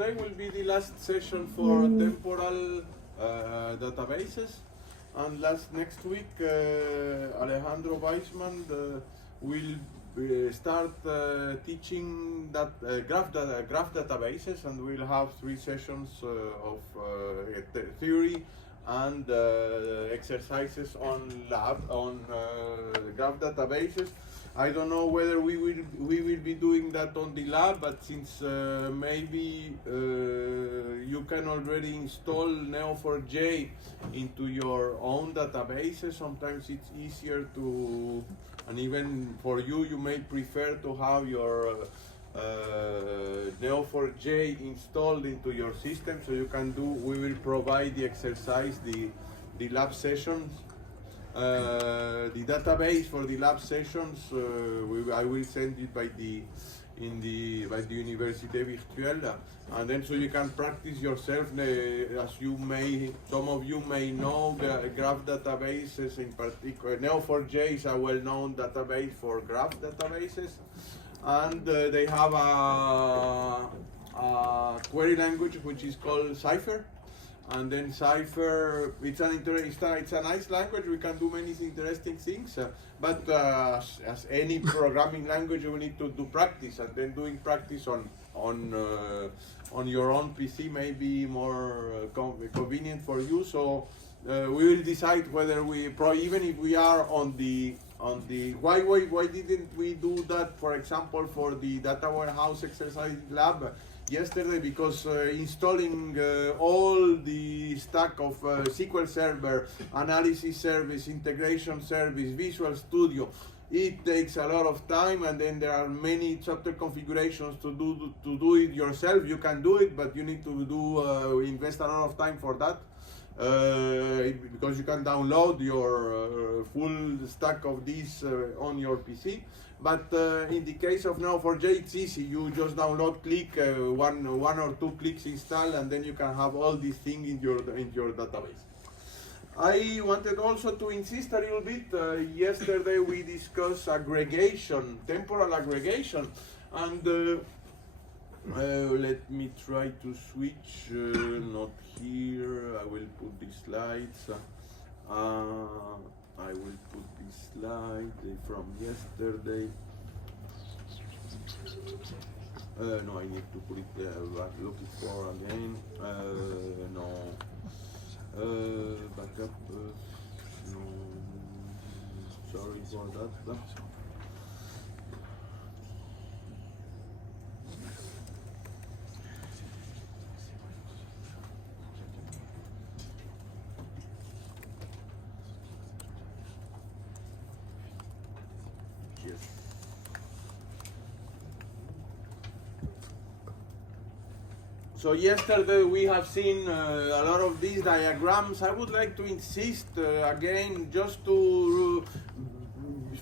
today will be the last session for temporal databases, and next week Alejandro Weissman will start teaching that graph databases, and we'll have 3 sessions of theory and exercises on graph databases. I don't know whether we will be doing that on the lab, but since maybe you can already install Neo4j into your own databases, sometimes it's easier to, and even for you, you may prefer to have your Neo4j installed into your system, so you can do. We will provide the exercise, the lab sessions. The database for the lab sessions, I will send it by the Université Virtuelle, and then so you can practice yourself. As some of you may know, graph databases in particular, Neo4j is a well-known database for graph databases, and they have a query language which is called Cypher. And then Cypher, it's a nice language. We can do many interesting things, but as any programming language, you need to do practice, and then doing practice on your own PC may be more convenient for you. So we will decide whether even if we are on the why didn't we do that, for example, for the data warehouse exercise lab yesterday, because installing all the stack of SQL Server, analysis service, integration service, Visual Studio, it takes a lot of time, and then there are many chapter configurations to do it yourself. You can do it, but you need to invest a lot of time for that. Because you can download your full stack of these on your PC. But in the case of Neo4j, it's easy. You just download, click one or 2 clicks, install, and then you can have all these things in your database. I wanted also to insist a little bit. Yesterday we discussed aggregation, temporal aggregation, and let me try to switch. Not here. I will put the slides. I will put this slide from yesterday. No, I need to put it look it for again. No. Backup. No. Sorry for that. So yesterday we have seen a lot of these diagrams. I would like to insist again, just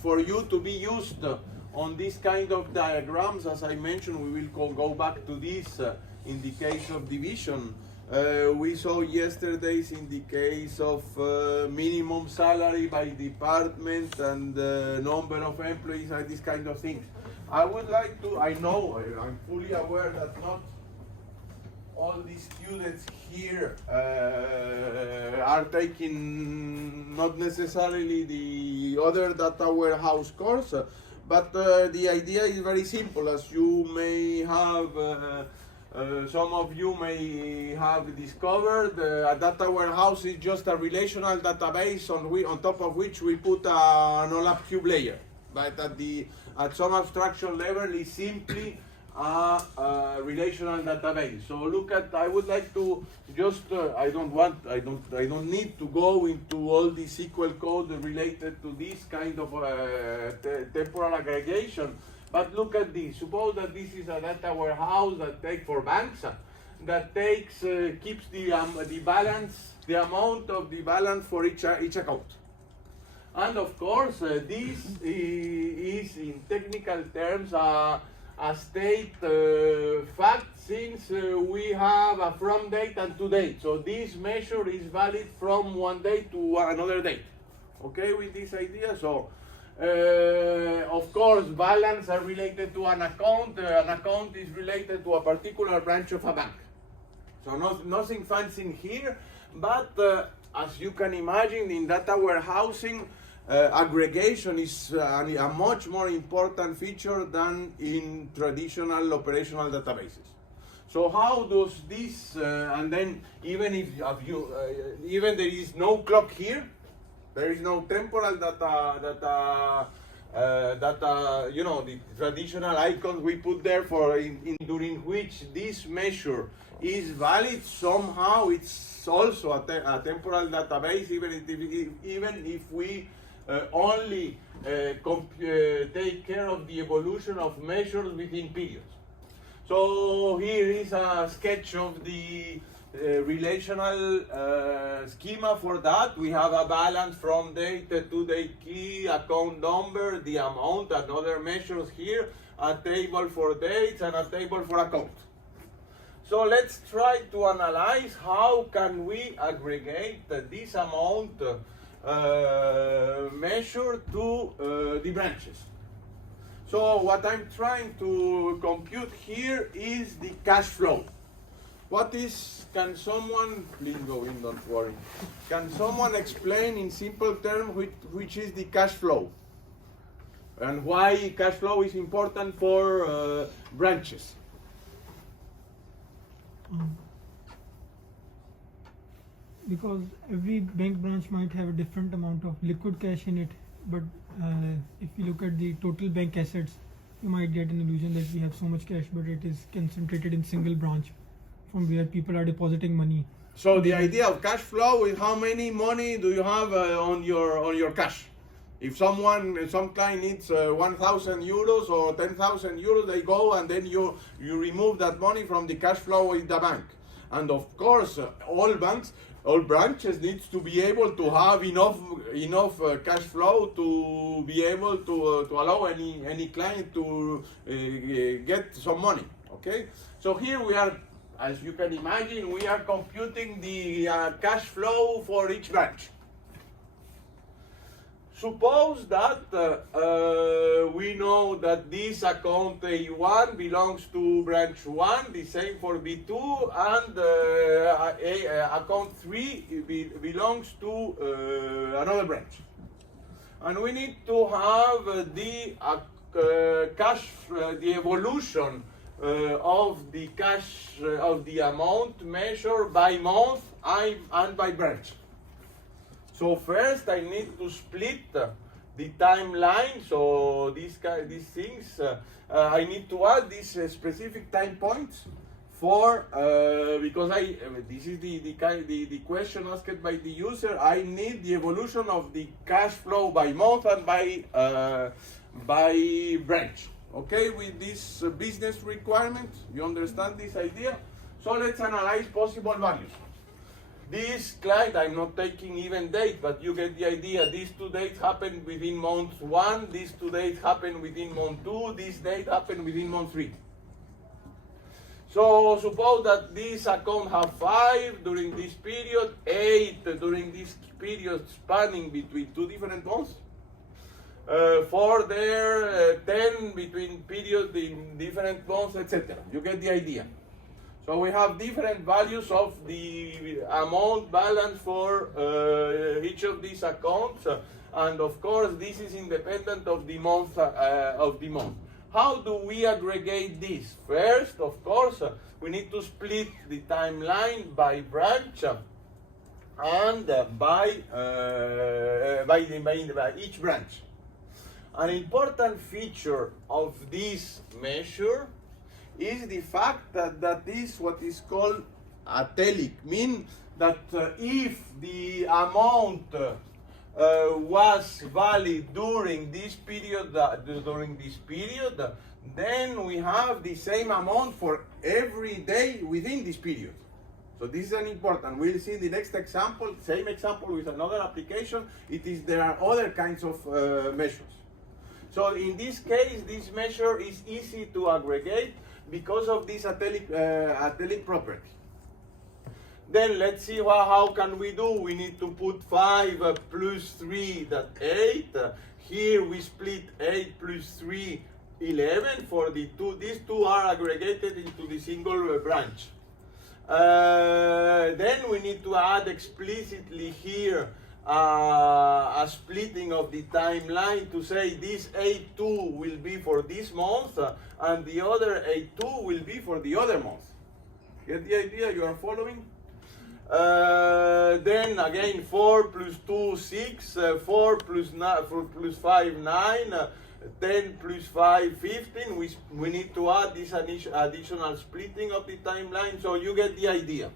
for you to be used on this kind of diagrams. As I mentioned, we will go back to this in the case of division. We saw yesterday's in the case of minimum salary by department and number of employees and these kind of things. I would like to, I'm fully aware that not all the students here are taking not necessarily the other data warehouse course, but the idea is very simple. As you may have, some of you may have discovered, a data warehouse is just a relational database on top of which we put an OLAP cube layer. But at some abstraction level, is simply a relational database. So look at, I would like to just, I don't need to go into all the SQL code related to this kind of temporal aggregation, but look at this. Suppose that this is a data warehouse that takes for banks, that keeps the balance, the amount of the balance for each account. And of course, this is in technical terms a state fact, since we have a from date and to date. So this measure is valid from one date to another date. Okay, with this idea? So of course, balance are related to an account. An account is related to a particular branch of a bank. So nothing fancy here, but as you can imagine, in data warehousing, aggregation is a much more important feature than in traditional operational databases. So how does this, and then even if even there is no clock here, there is no temporal data, you know, the traditional icons we put there for during which this measure is valid, somehow it's also a temporal database, even if we only take care of the evolution of measures within periods. So here is a sketch of the relational schema for that. We have a balance from date to date key, account number, the amount, and other measures here, a table for dates and a table for account. So let's try to analyze how can we aggregate this amount measure to the branches. So what I'm trying to compute here is the cash flow. What is, can someone, please go in, don't worry. Can someone explain in simple terms which is the cash flow? And why cash flow is important for branches? Because every bank branch might have a different amount of liquid cash in it, but if you look at the total bank assets, you might get an illusion that we have so much cash, but it is concentrated in single branch from where people are depositing money. So the idea of cash flow is how many money do you have on your cash. If some client needs 1,000 euros or 10,000 euros, they go and then you remove that money from the cash flow in the bank. And of course, all branches needs to be able to have enough cash flow to be able to allow any client to get some money. Okay, so here we are, as you can imagine, we are computing the cash flow for each branch. Suppose that we know that this account A1 belongs to branch 1, the same for B2, and account 3 belongs to another branch. And we need to have the the evolution of the cash of the amount measured by month and by branch. So first I need to split the timeline. So these things, I need to add these specific time points for because this is the question asked by the user. I need the evolution of the cash flow by month and by branch. Okay, with this business requirement, you understand this idea? So let's analyze possible values. This client, I'm not taking even date, but you get the idea. These 2 dates happen within month 1, these 2 dates happen within month 2, this date happen within month 3. So suppose that this account have 5 during this period, 8 during this period spanning between 2 different months, 4 there, 10 between periods in different months, etc. You get the idea. So we have different values of the amount balance for each of these accounts, and of course this is independent of the month. How do we aggregate this? First, of course, we need to split the timeline by branch and by each branch. An important feature of this measure is the fact that is what is called atelic, mean that if the amount was valid during this period, then we have the same amount for every day within this period. So this is an important. We'll see the next example, same example with another application. There are other kinds of measures. So in this case, this measure is easy to aggregate because of this atelic property. Then let's see how can we do. We need to put 5 plus 3, that's 8. Here we split 8 plus 3, 11 for the two. These two are aggregated into the single branch. Then we need to add explicitly here a splitting of the timeline to say this A2 will be for this month and the other A2 will be for the other month. Get the idea? You are following? Then again 4 plus 2, 6, 4 plus 5, 9, 10 plus 5, 15. We need to add this additional splitting of the timeline, so you get the idea.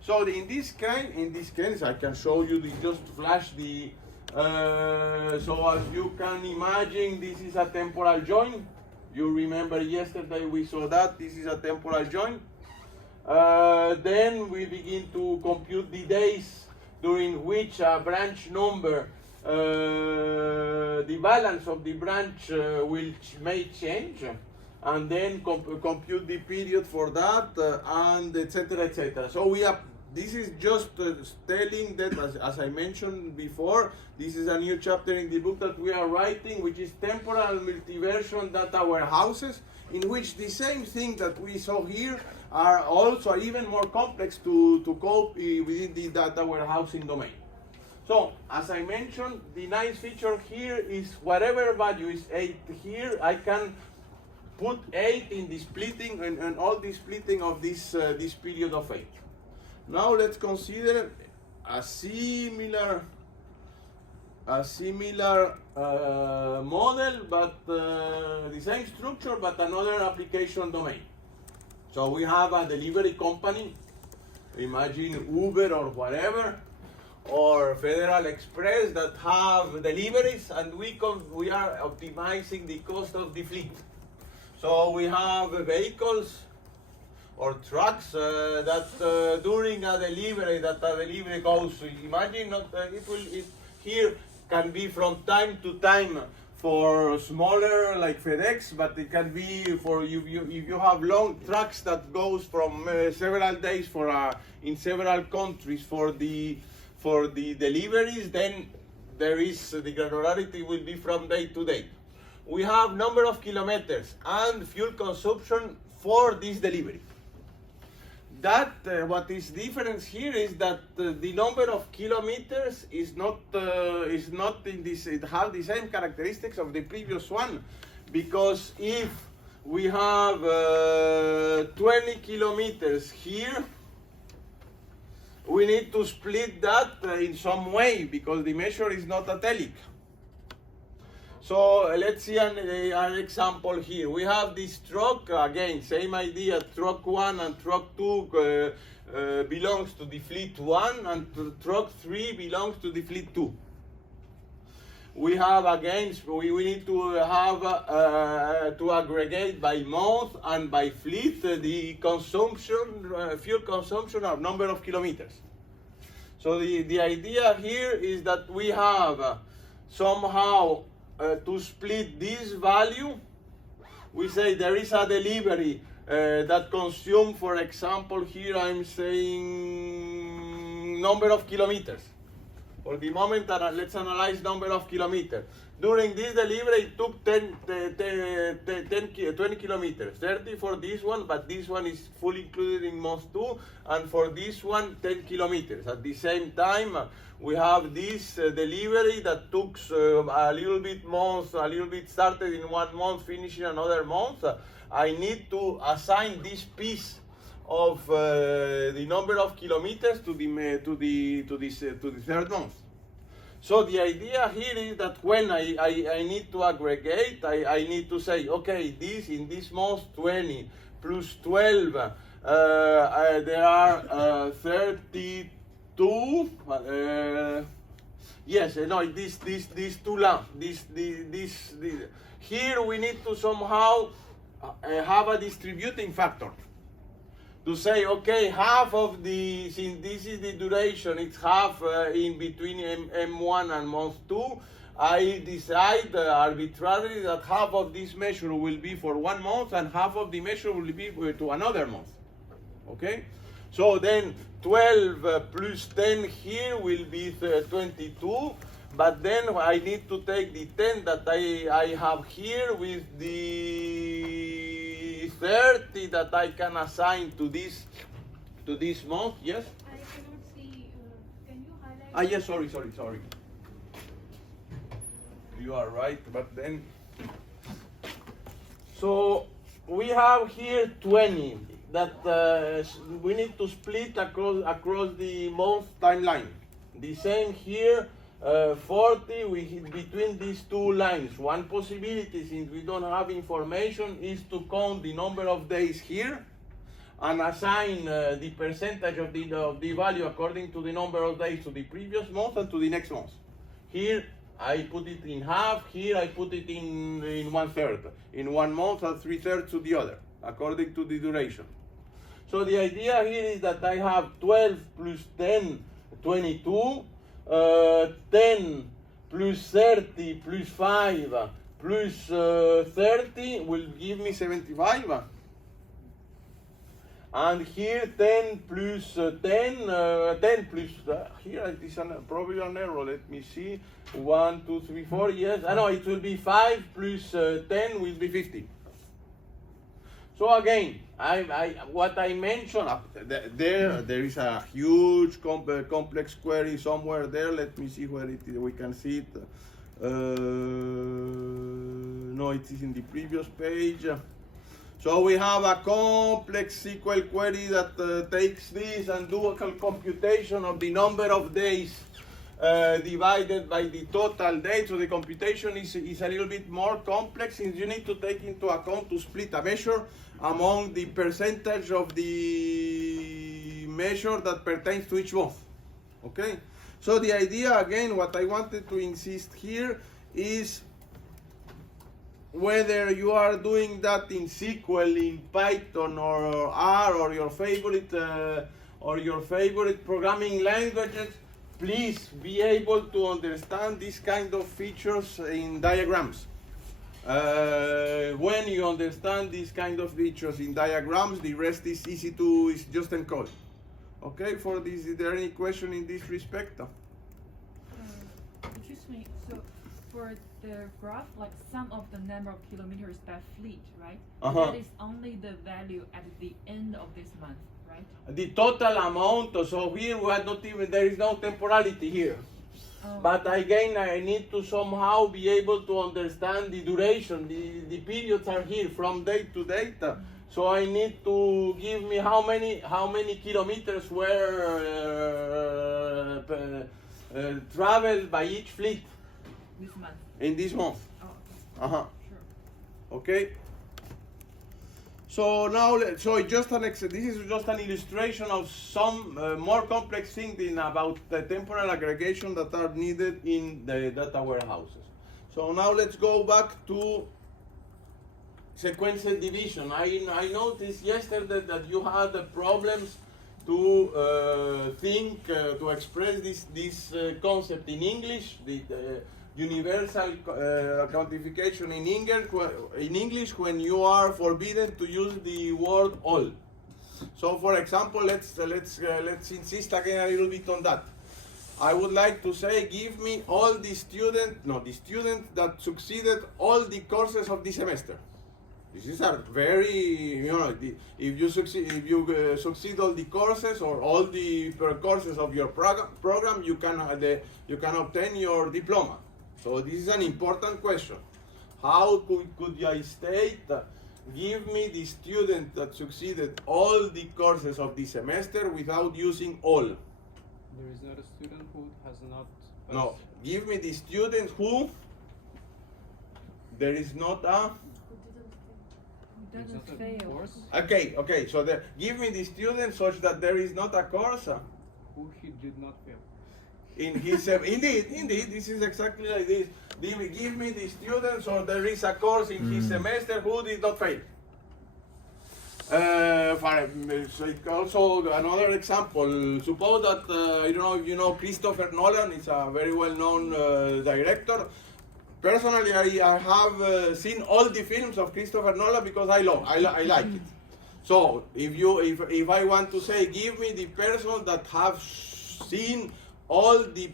So in this case, I can show you just flash the. So as you can imagine, this is a temporal join. You remember yesterday we saw that this is a temporal join. Then we begin to compute the days during which a branch number, the balance of the branch may change, and then compute the period for that, and etc. etc. So we have. This is just telling that, as I mentioned before, this is a new chapter in the book that we are writing, which is temporal multiversion data warehouses, in which the same thing that we saw here are also even more complex to cope within the data warehousing domain. So, as I mentioned, the nice feature here is whatever value is 8 here, I can put 8 in the splitting and all the splitting of this period of 8. Now let's consider a similar model, but the same structure, but another application domain. So we have a delivery company, imagine Uber or whatever, or Federal Express, that have deliveries, and we are optimizing the cost of the fleet. So we have vehicles or trucks that during a delivery goes. Imagine it here can be from time to time for smaller like FedEx, but it can be for if you have long trucks that goes from several days in several countries for the deliveries. Then there is the granularity will be from day to day. We have number of kilometers and fuel consumption for this delivery. That what is different here is that the number of kilometers is not in this. It has the same characteristics of the previous one, because if we have 20 kilometers here, we need to split that in some way because the measure is not a telic. So let's see an example here. We have this truck, again, same idea, truck 1 and truck 2 belongs to the fleet 1 and truck 3 belongs to the fleet 2. We have, again, we need to have to aggregate by month and by fleet the consumption, fuel consumption or number of kilometers. So the idea here is that we have somehow to split this value. We say there is a delivery that consumes, for example, here I'm saying number of kilometers. For the moment, let's analyze number of kilometers. During this delivery, it took 20 kilometers, 30 for this one, but this one is fully included in month 2, and for this one, 10 kilometers. At the same time, we have this delivery that took a little bit started in 1 month, finishing another month. I need to assign this piece of the number of kilometers to the third month. So the idea here is that when I need to aggregate, I need to say, okay, this in this month 20 plus 12, there are 32. Yes, no, these two lambs. This. Here we need to somehow have a distributing factor. To say, okay, half of the, since this is the duration, it's half in between M1 and month 2, I decide arbitrarily that half of this measure will be for 1 month and half of the measure will be to another month. Okay? So then 12 plus 10 here will be 22, but then I need to take the 10 that I have here with the 30 that I can assign to this to this month, yes? I cannot see. Can you highlight? Ah, yes, sorry. You are right, but then. So we have here 20 that we need to split across the month timeline. The same here, 40 between these two lines. One possibility, since we don't have information, is to count the number of days here and assign the percentage of the value according to the number of days to the previous month and to the next month. Here I put it in half, here I put it in 1/3. In 1 month and 3/3 to the other, according to the duration. So the idea here is that I have 12 plus 10, 22, 10 plus 30 plus 5 plus 30 will give me 75. And here 10 plus 10, 10 plus, here it is probably an error, let me see, 1, 2, 3, 4, yes, no, it will be 5 plus 10 will be 50. So again, what I mentioned, there is a huge complex query somewhere there, let me see where it is, we can see it. No, it is in the previous page. So we have a complex SQL query that takes this and do a computation of the number of days divided by the total days. So the computation is a little bit more complex, since you need to take into account to split a measure among the percentage of the measure that pertains to each month. Okay? So the idea, again, what I wanted to insist here is whether you are doing that in SQL, in Python, or R, or your favorite programming languages, please be able to understand these kind of features in diagrams. When you understand these kind of features in diagrams, the rest is easy to just encode. Okay, for this, is there any question in this respect? Excuse me, so for the graph, like sum of the number of kilometers per fleet, right? That is only the value at the end of this month, right? The total amount, so here we are not even, there is no temporality here. Oh. But again, I need to somehow be able to understand the duration. The periods are here from date to date. So I need to give me how many kilometers were traveled by each fleet This month. in this month. Oh, okay. Sure. Okay. So now, this is just an illustration of some more complex things about the temporal aggregation that are needed in the data warehouses. So now let's go back to sequential division. I noticed yesterday that you had problems to express this concept in English, the universal quantification in English when you are forbidden to use the word all. So, for example, let's insist again a little bit on that. I would like to say, give me all the students that succeeded all the courses of the semester. This is a very, if you succeed all the courses or all the courses of your program, you can obtain your diploma. So this is an important question. How could I state, give me the student that succeeded all the courses of the semester without using all? There is not a student who has not passed. No, give me the student who there is not a. It There's not doesn't a fail. course Okay. So give me the student such that there is not a course. who he did not fail. In his indeed, this is exactly like this. Give me the students, or there is a course in his semester who did not fail. Also, another example. Suppose that I don't know if you know Christopher Nolan. It's a very well-known director. Personally, I have seen all the films of Christopher Nolan because I like it. So if I want to say, give me the person that have seen all the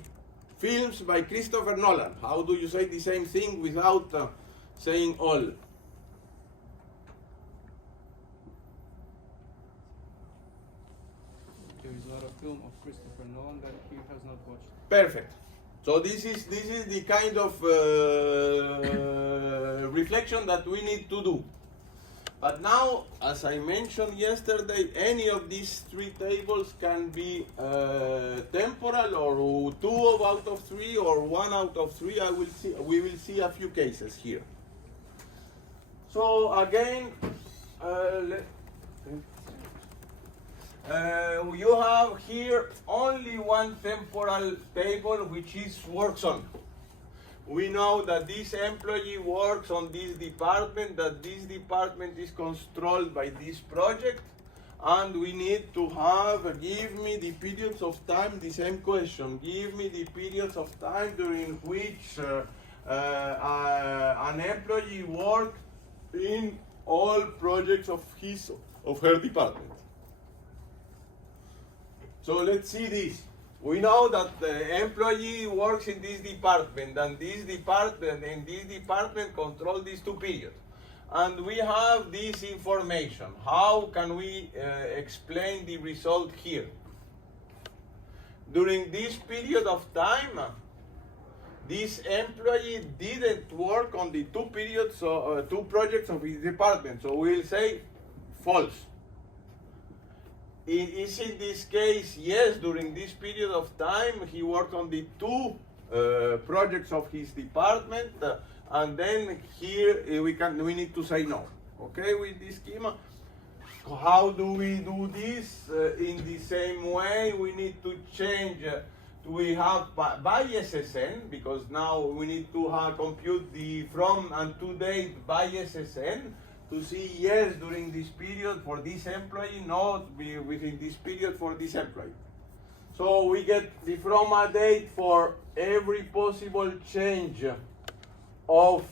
films by Christopher Nolan, how do you say the same thing without saying all? is not a film of Christopher Nolan, then he has not watched. Perfect. So this is the kind of reflection that we need to do. But now, as I mentioned yesterday, any of these three tables can be temporal, or 2 out of 3, or 1 out of 3. We will see a few cases here. So again, you have here only one temporal table, which is works on. We know that this employee works on this department, that this department is controlled by this project, and we need to have, give me the periods of time, the same question, give me the periods of time during which an employee worked in all projects of his or her department. So let's see this. We know that the employee works in this department, and this department controls these 2 periods. And we have this information. How can we explain the result here? During this period of time, this employee didn't work on the 2 periods, 2 projects of his department. So we'll say false. Is in this case, yes, during this period of time, he worked on the 2 projects of his department, and then here we need to say no. Okay, with this schema. How do we do this? In the same way, we need to change. We have by SSN, because now we need to compute the from and to date by SSN. To see yes during this period for this employee, not within this period for this employee. So we get the from a date for every possible change of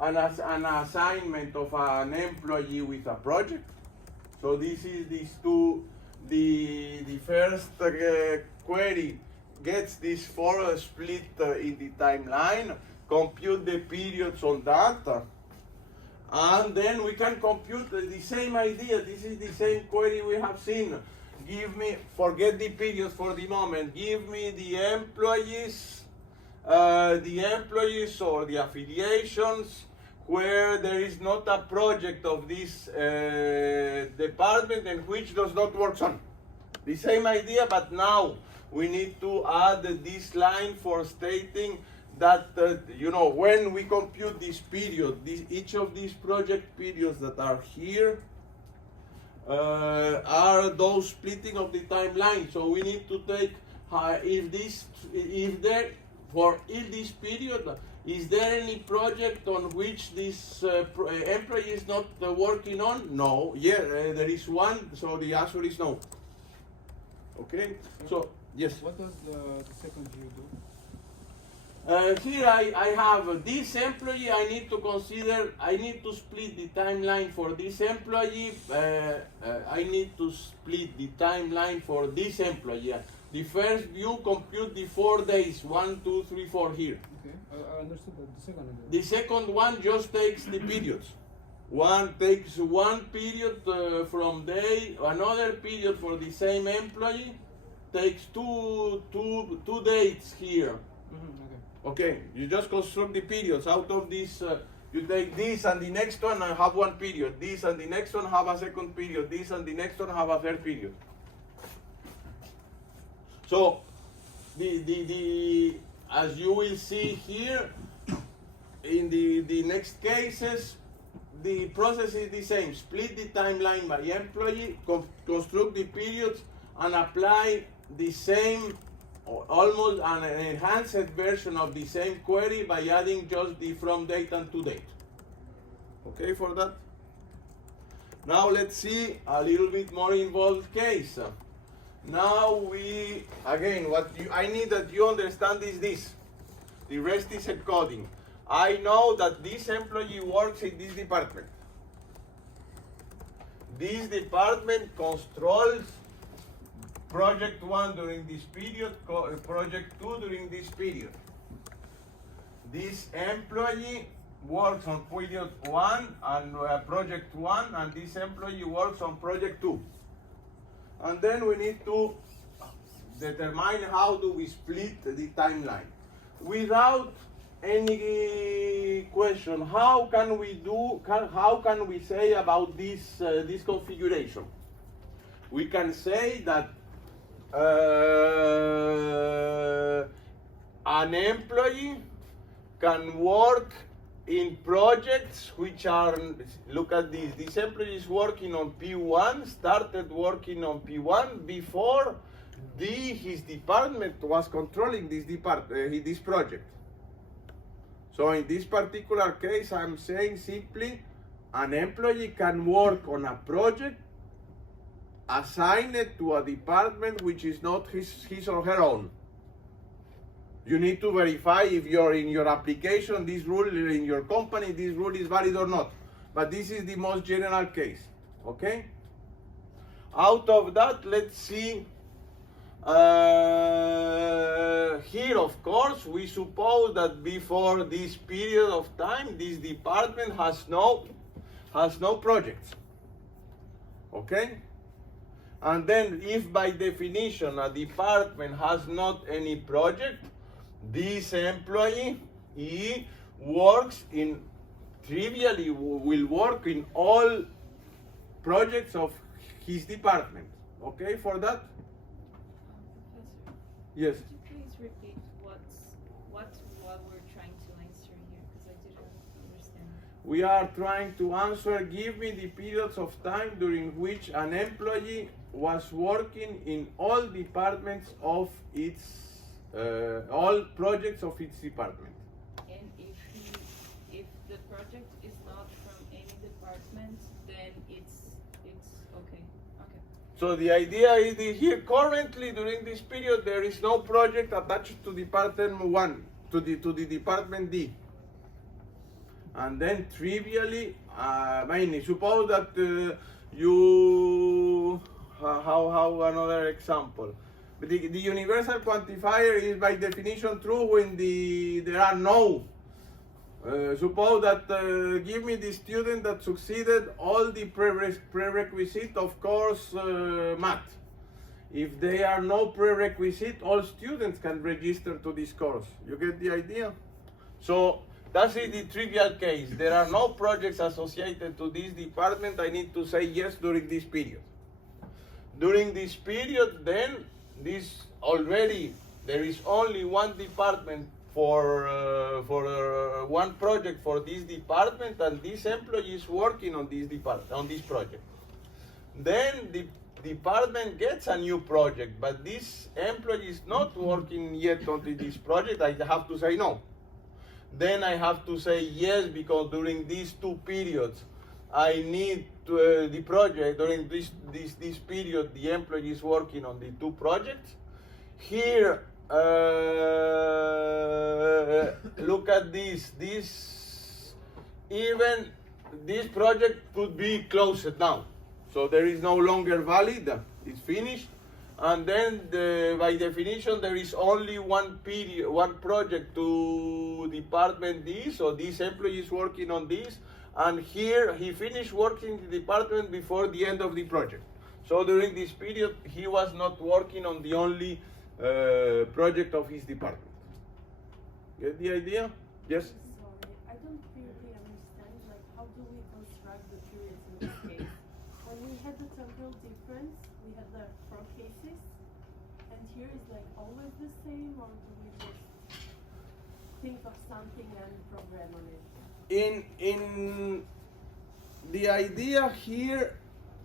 an assignment of an employee with a project. So this is these 2. The first query gets this 4 split in the timeline, compute the periods on that. And then we can compute the same idea. This is the same query we have seen. Give me, forget the periods for the moment, give me the employees or the affiliations where there is not a project of this department and which does not work on. The same idea, but now we need to add this line for stating that, when we compute this period, each of these project periods that are here are those splitting of the timeline. So we need to take, for this period, is there any project on which this employee is not working on? No. Yeah, there is one, so the answer is no. Okay, so, yes? What does the second view do? Here I have this employee. I need to split the timeline for this employee. I need to split the timeline for this employee. The first view compute the 4 days, 1, 2, 3, 4 here. Okay, I understood that. The second one. The second one just takes the periods. One takes 1 period from day, another period for the same employee, takes two dates here. Mm-hmm, okay. Okay, you just construct the periods out of this. You take this and the next one and have 1 period. This and the next one have a second period. This and the next one have a third period. So, as you will see here, in the next cases, the process is the same. Split the timeline by employee, construct the periods, and apply the same, or almost an enhanced version of the same query by adding just the from date and to date. Okay for that? Now let's see a little bit more involved case. Now I need that you understand is this. The rest is encoding. I know that this employee works in this department. This department controls project 1 during this period, project 2 during this period. This employee works on period 1 and project 1, and this employee works on project 2. and then we need to determine how do we split the timeline. Without any question, how can we say about this configuration? We can say that an employee can work in projects which are, look at this employee is working on P1, started working on P1 before his department was controlling this project. So in this particular case, I'm saying simply an employee can work on a project assigned to a department which is not his or her own. You need to verify if you're in your application, this rule in your company, this rule is valid or not. But this is the most general case, okay? Out of that, let's see. Here, of course, we suppose that before this period of time, this department has no projects, okay? And then, if by definition a department has not any project, this employee, he works in, trivially will work in all projects of his department. Okay for that? Professor, Yes. could you please repeat what we're trying to answer here? Because I didn't understand. We are trying to answer, give me the periods of time during which an employee was working in all departments of its all projects of its department. And if the project is not from any department, then it's okay. Okay. So the idea is that here currently during this period there is no project attached to department 1, to the department D. And then trivially, suppose that you how another example. The universal quantifier is by definition true when there are no. Suppose that give me the student that succeeded all the prerequisite, of course, math. If there are no prerequisite, all students can register to this course. You get the idea? So that is the trivial case. There are no projects associated to this department. I need to say yes during this period. During this period, then, there is only one department for one project for this department, and this employee is working on this project. Then the department gets a new project, but this employee is not working yet on this project. I have to say no. Then I have to say yes, because during these two periods, I need the project, during this period, the employee is working on the two projects. Here, look at this. Even this project could be closed now. So there is no longer valid, it's finished. And then by definition, there is only one project to department D, so this employee is working on this. And here he finished working in the department before the end of the project. So during this period, he was not working on the only project of his department. Get the idea? Yes? Sorry, I don't really understand, like, how do we construct the periods in this case? When we had the temporal difference, we had the 4 cases, and here is like always the same, or do we just think of something and program on it? In the idea here,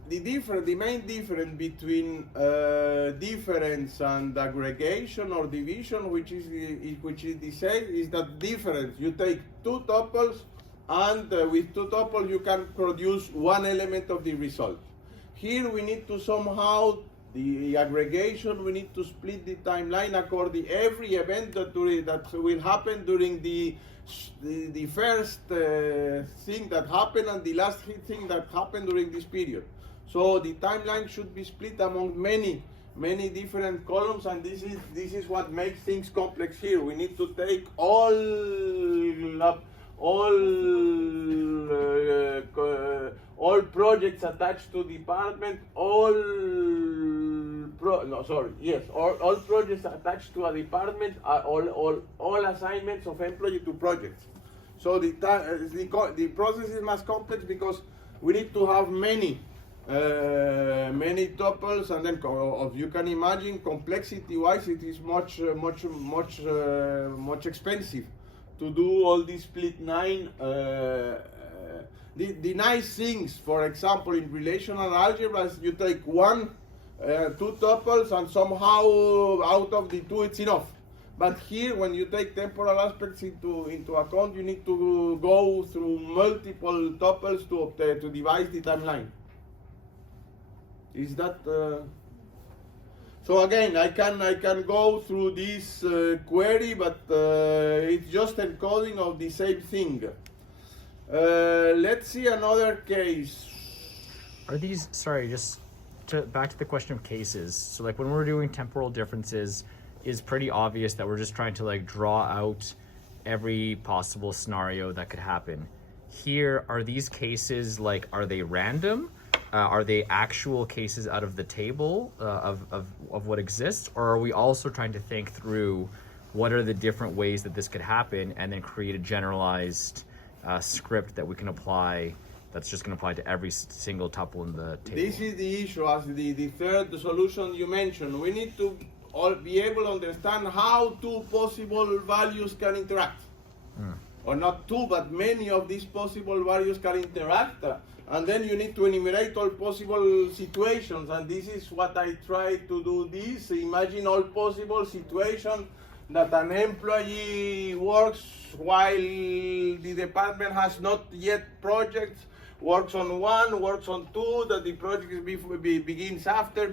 the main difference between difference and aggregation or division, which is the same, is that difference. You take two tuples, and with two tuples you can produce one element of the result. Here we need to somehow, the aggregation, we need to split the timeline according every event that will happen during the first thing that happened and the last thing that happened during this period. So the timeline should be split among many different columns, and this is what makes things complex here. We need to take all projects attached to department, all all projects attached to a department are all assignments of employee to projects. So the process is much complex because we need to have many tuples, and then as you can imagine, complexity-wise, it is much expensive to do all these split 9. The nice things, for example, in relational algebra, is you take 2 tuples, and somehow out of the 2 it's enough. But here, when you take temporal aspects into account, you need to go through multiple tuples to devise the timeline. Is that? So again, I can go through this query, but it's just encoding of the same thing. Let's see another case. Are these, sorry, just back to the question of cases. So like when we're doing temporal differences, is pretty obvious that we're just trying to like draw out every possible scenario that could happen. Here, are these cases like, are they random? Are they actual cases out of the table of what exists? Or are we also trying to think through what are the different ways that this could happen and then create a generalized script that we can apply, that's just going to apply to every single tuple in the table? This is the issue, as the third solution you mentioned. We need to all be able to understand how 2 possible values can interact. Or not 2, but many of these possible values can interact. And then you need to enumerate all possible situations. And this is what I try to do this. Imagine all possible situations that an employee works while the department has not yet projects, works on 1, works on 2, that the project begins after,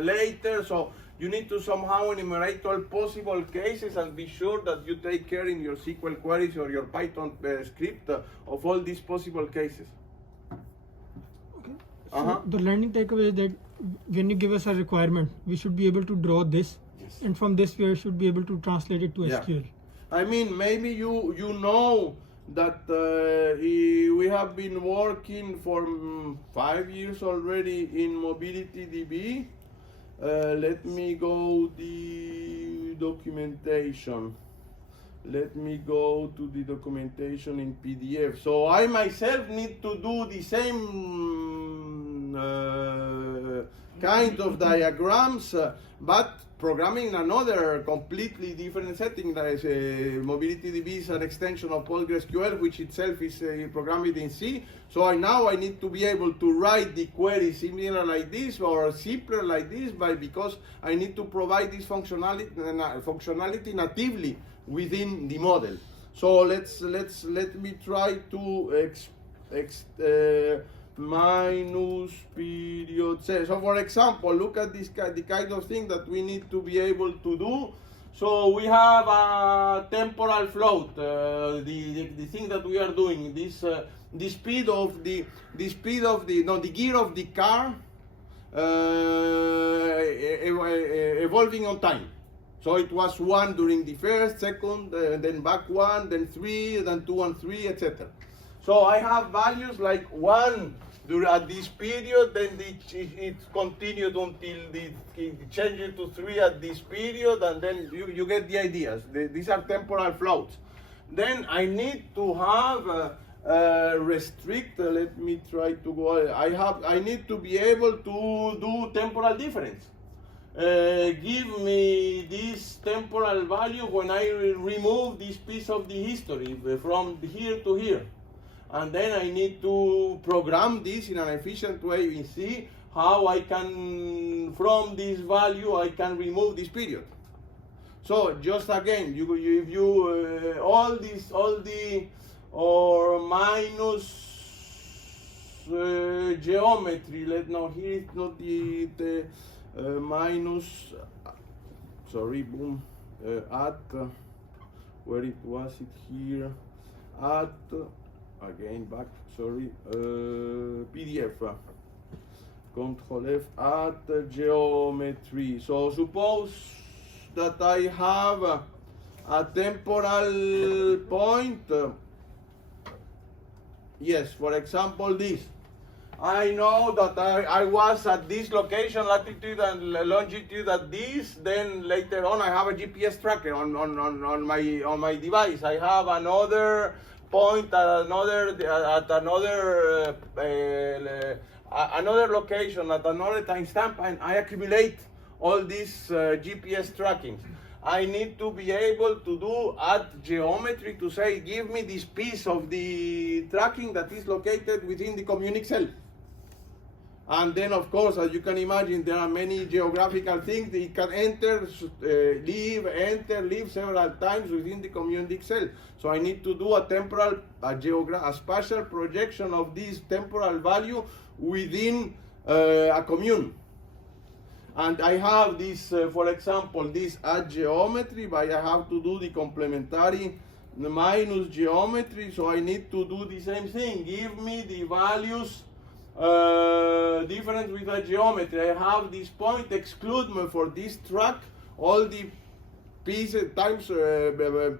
later. So you need to somehow enumerate all possible cases and be sure that you take care in your SQL queries or your Python script of all these possible cases. Okay. So the learning takeaway is that when you give us a requirement, we should be able to draw this, and from this we should be able to translate it to SQL. I mean, maybe you know that we have been working for 5 years already in MobilityDB. Let me go the documentation. Let me go to the documentation in PDF. So I myself need to do the same kind of diagrams, but programming in another completely different setting. That is, MobilityDB is an extension of PostgreSQL, which itself is programmed in C. So now I need to be able to write the query similar like this or simpler like this, because I need to provide this functionality natively within the model. So let me try to minus period. So for example, look at this the kind of thing that we need to be able to do. So we have a temporal float, the thing that we are doing, the speed of the gear of the car evolving on time. So it was 1 during the first, second, then back 1, then 3, then 2 and 3, etc. So I have values like 1 at this period, then it continued until it changed to 3 at this period, and then you get the ideas. These are temporal floats. Then I need to have restrict. Let me try to go. I need to be able to do temporal difference. Give me this temporal value when I remove this piece of the history from here to here. And then I need to program this in an efficient way in C, how I can, from this value, I can remove this period. So just again, if you minus geometry. Here it's not the minus. Sorry, boom. At where it was it here? At again back. Sorry. PDF. Control F at geometry. So suppose that I have a temporal point. Yes, for example, this. I know that I was at this location, latitude and longitude at this. Then later on, I have a GPS tracker on my device. I have another point at another location at another timestamp, and I accumulate all these GPS trackings. I need to be able to do add geometry to say, give me this piece of the tracking that is located within the community cell. And then, of course, as you can imagine, there are many geographical things that it can enter, leave several times within the community cell. So I need to do a spatial projection of this temporal value within a commune. And I have this, for example, this add geometry, but I have to do the complementary minus geometry. So I need to do the same thing. Give me the values different with the geometry. I have this point, exclude me for this track all the pieces, times,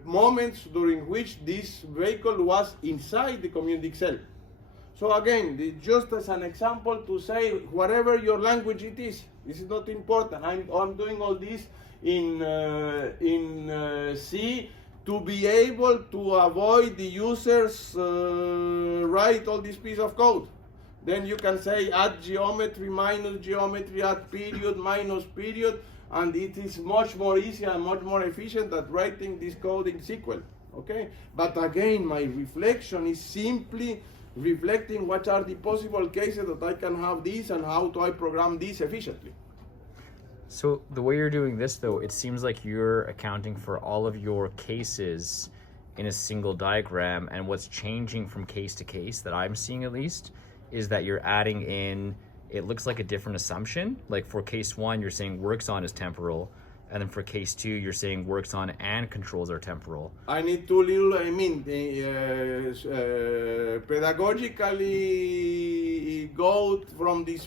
moments during which this vehicle was inside the community cell. So again, just as an example to say, whatever your language it is, this is not important. I'm doing all this in C to be able to avoid the users write all this piece of code. Then you can say add geometry, minus geometry, add period, minus period, and it is much more easy and much more efficient than writing this code in SQL. Okay? But again, my reflection is simply reflecting what are the possible cases that I can have this and how do I program this efficiently. So the way you're doing this, though, it seems like you're accounting for all of your cases in a single diagram, and what's changing from case to case, that I'm seeing at least, is that you're adding in, it looks like a different assumption. Like for case 1, you're saying works on is temporal, and then for case 2, you're saying works on and controls are temporal. I need to pedagogically go from this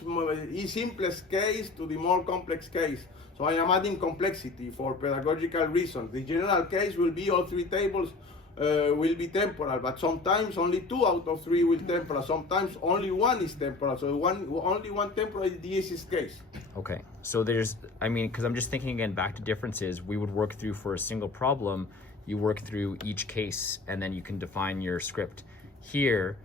simplest case to the more complex case. So I am adding complexity for pedagogical reasons. The general case will be all 3 tables will be temporal, but sometimes only 2 out of 3 will temporal. Sometimes only 1 is temporal. So only one temporal is the easiest case. Okay, so there's, I mean, because I'm just thinking again back to differences, we would work through for a single problem, you work through each case and then you can define your script. Here,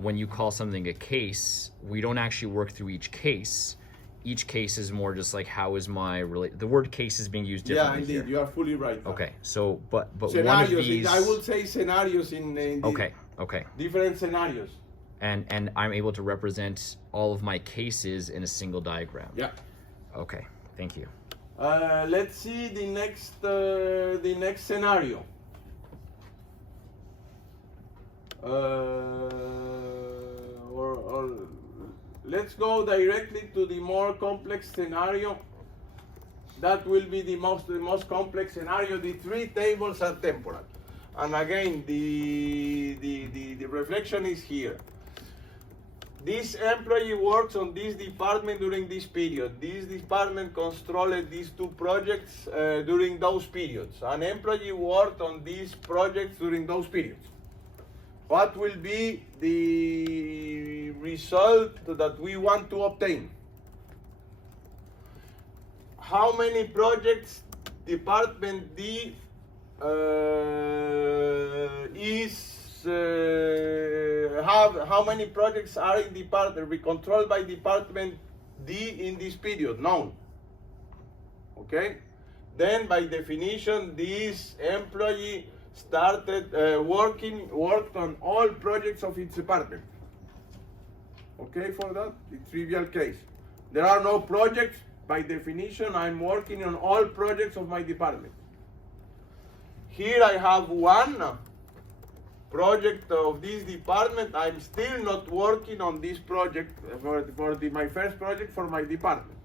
when you call something a case, we don't actually work through each case. Each case is more just like, how is my the word case is being used differently. Yeah, indeed, here. you are fully right. Okay, so but scenarios, one of these, I would say scenarios in okay, different scenarios. And I'm able to represent all of my cases in a single diagram. Yeah. Okay, thank you. Let's see the next scenario. Or let's go directly to the more complex scenario. That will be the most complex scenario. The 3 tables are temporal, and again the reflection is here. This employee works on this department during this period. This department controlled these 2 projects during those periods. An employee worked on these projects during those periods. What will be the result that we want to obtain? How many projects Department D how many projects are in controlled by Department D in this period? None. Okay? Then by definition, this employee started worked on all projects of its department. Okay for that? The trivial case. There are no projects. By definition, I'm working on all projects of my department. Here I have 1 project of this department. I'm still not working on this project for my first project for my department.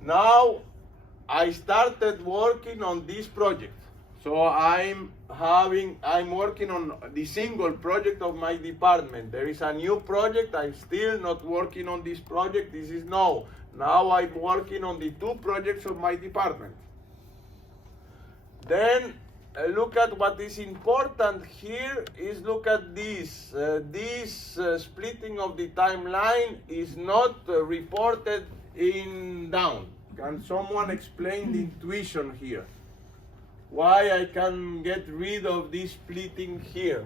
Now I started working on this project. So I'm working on the single project of my department. There is a new project. I'm still not working on this project. This is no. Now I'm working on the 2 projects of my department. Then look at what is important here is look at this. This splitting of the timeline is not reported in down. Can someone explain the intuition here? Why I can get rid of this splitting here?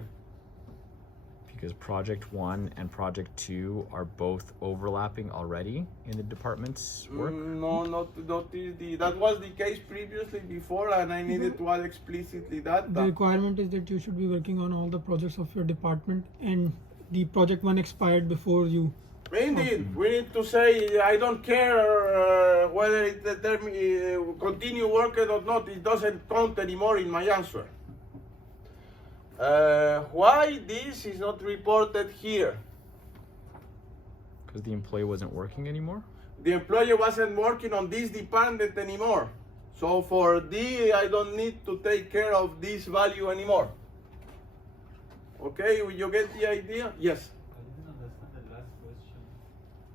Because project 1 and project 2 are both overlapping already in the department's work. No, not that was the case previously before, and I needed to add explicitly that. The requirement is that you should be working on all the projects of your department, and the project 1 expired before you. Indeed, we need to say I don't care whether it continue working or not. It doesn't count anymore in my answer. Why this is not reported here? Because the employee wasn't working anymore? The employee wasn't working on this department anymore. So for D, I don't need to take care of this value anymore. Okay, will you get the idea? Yes. I didn't understand the last question,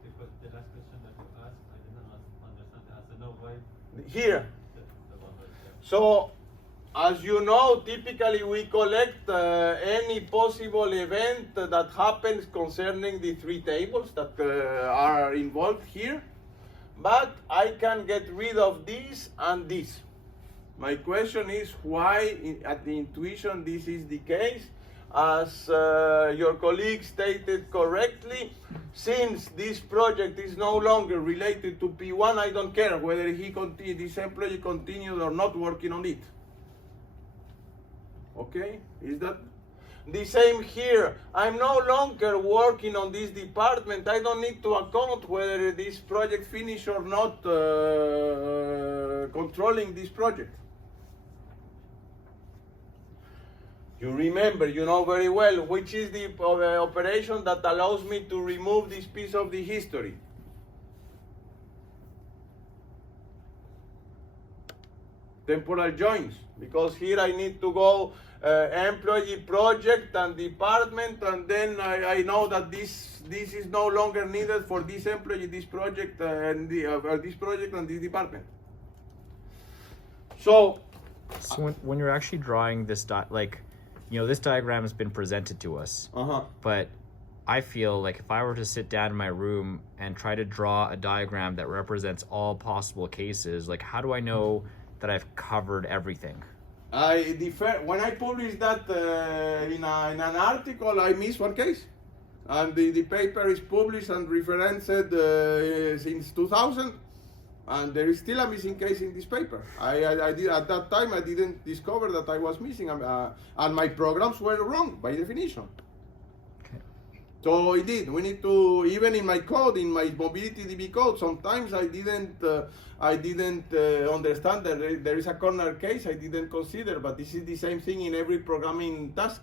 because the last question that you asked, I didn't understand the answer. No, why? Here. The one right there. So, as you know, typically we collect any possible event that happens concerning the three tables that are involved here. But I can get rid of this and this. My question is why at the intuition this is the case. As your colleague stated correctly, since this project is no longer related to P1, I don't care whether this employee continued or not working on it. Okay, is that the same here? I'm no longer working on this department. I don't need to account whether this project finished or not controlling this project. You remember, you know very well, which is the operation that allows me to remove this piece of the history. Temporal joins, because here I need to go employee, project, and department, and then I know that this is no longer needed for this employee, this project, and this project and this department. So when you're actually drawing this this diagram has been presented to us, but I feel like if I were to sit down in my room and try to draw a diagram that represents all possible cases, like how do I know that I've covered everything? When I published that in an article, I missed one case. And the paper is published and referenced since 2000, and there is still a missing case in this paper. I did, at that time, I didn't discover that I was missing, and my programs were wrong by definition. So indeed, we need to, even in my code, in my mobility DB code, sometimes I didn't understand that there is a corner case I didn't consider, but this is the same thing in every programming task.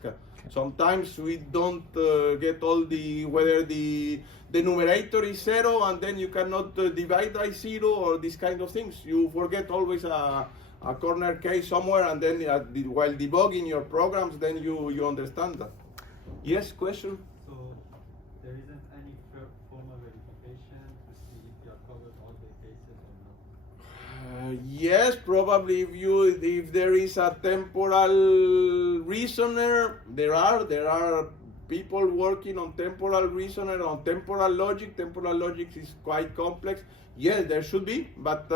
Sometimes we don't get all whether the numerator is 0 and then you cannot divide by 0 or these kind of things. You forget always a corner case somewhere, and then while debugging your programs, then you understand that. Yes, question? So there isn't any formal verification to see if you have covered all the cases or not? Yes, probably if there is a temporal reasoner, there are people working on temporal reasoner, on temporal logic. Temporal logic is quite complex. Yes, there should be, but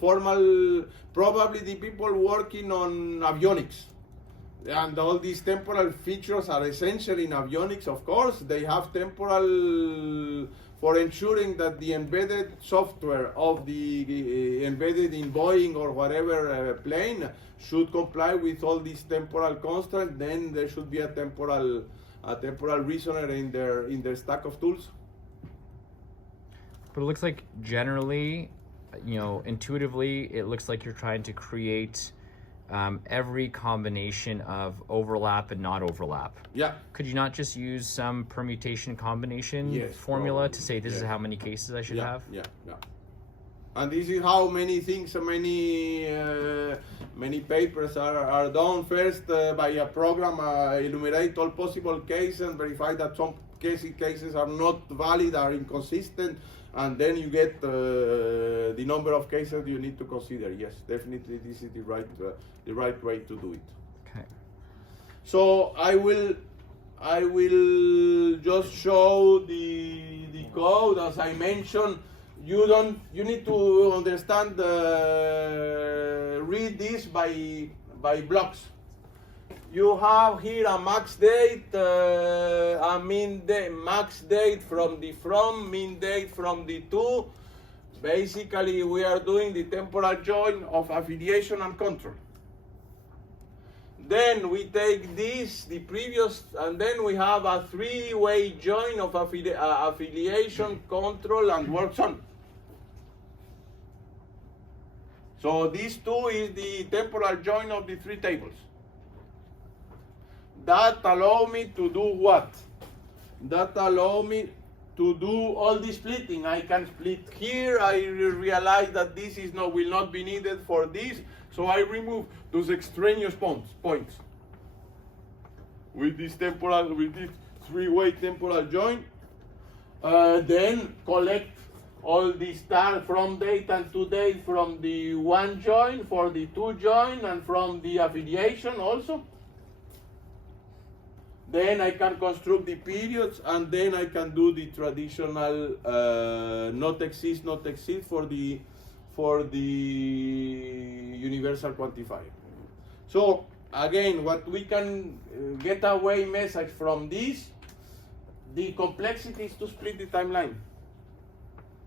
formal, probably the people working on avionics. And all these temporal features are essential in avionics, of course. They have temporal for ensuring that the embedded software of the embedded in Boeing or whatever plane should comply with all these temporal constraints. Then there should be a temporal reasoner in their stack of tools. But it looks like generally, intuitively, it looks like you're trying to create every combination of overlap and not overlap. Yeah. Could you not just use some permutation combination formula probably. To say this is how many cases I should have? Yeah. And this is how many things, many papers are done. First, by a program, enumerate all possible cases and verify that some cases are not valid, are inconsistent, and then you get the the number of cases you need to consider. Yes, definitely this is the right way to do it. Okay. So I will just show the code. As I mentioned, you need to understand read this by blocks. You have here a max date, a min date, max date from the from, min date from the to. Basically, we are doing the temporal join of affiliation and control. Then we take this, the previous, and then we have a three-way join of affiliation, control, and works on. So these two is the temporal join of the three tables. That allow me to do what? That allow me to do all the splitting. I can split here. I realize that this will not be needed for this, so I remove those extraneous points with this three-way temporal join. Then collect all the start from date and to date from the one join, for the two join, and from the affiliation also. Then I can construct the periods, and then I can do the traditional not exist for the universal quantifier. So again, what we can get away message from this, the complexity is to split the timeline.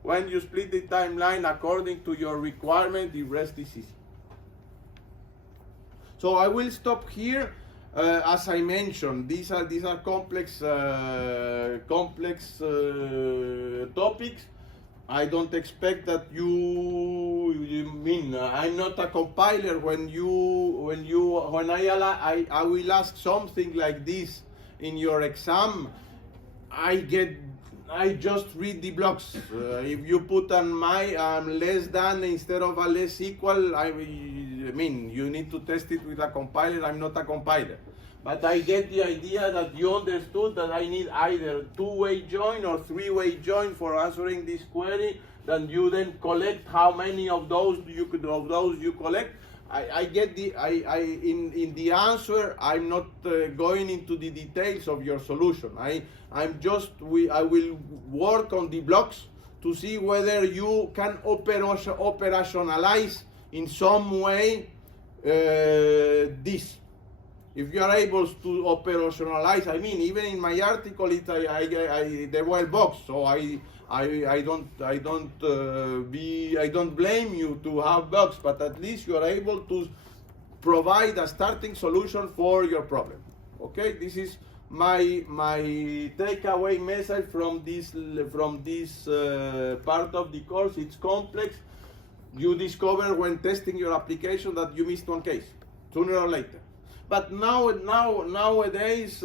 When you split the timeline according to your requirement, the rest is easy. So I will stop here. As I mentioned, these are complex topics. I don't expect that you mean I'm not a compiler. When I will ask something like this in your exam, I just read the blocks. If you put on my less than instead of a less equal, I mean, you need to test it with a compiler. I'm not a compiler. But I get the idea that you understood that I need either two-way join or three-way join for answering this query. Then you then collect how many of those you collect. I get in the answer. I'm not going into the details of your solution. I will work on the blocks to see whether you can operationalize in some way this. If you are able to operationalize, I mean, even in my article, there were bugs, so I don't blame you to have bugs, but at least you are able to provide a starting solution for your problem. Okay, this is my takeaway message from this part of the course. It's complex. You discover when testing your application that you missed one case sooner or later. But nowadays,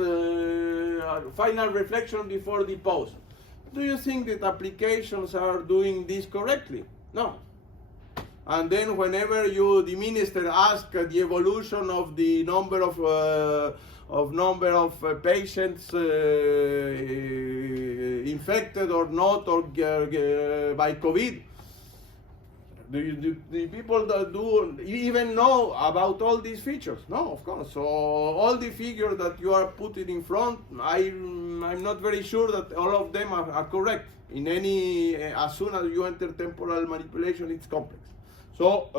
final reflection before the post. Do you think that applications are doing this correctly? No. And then whenever the minister asks the evolution of the number of patients infected or not, or by COVID, do people that do even know about all these features? No, of course. So all the figures that you are putting in front, I'm not very sure that all of them are correct. As soon as you enter temporal manipulation, it's complex. So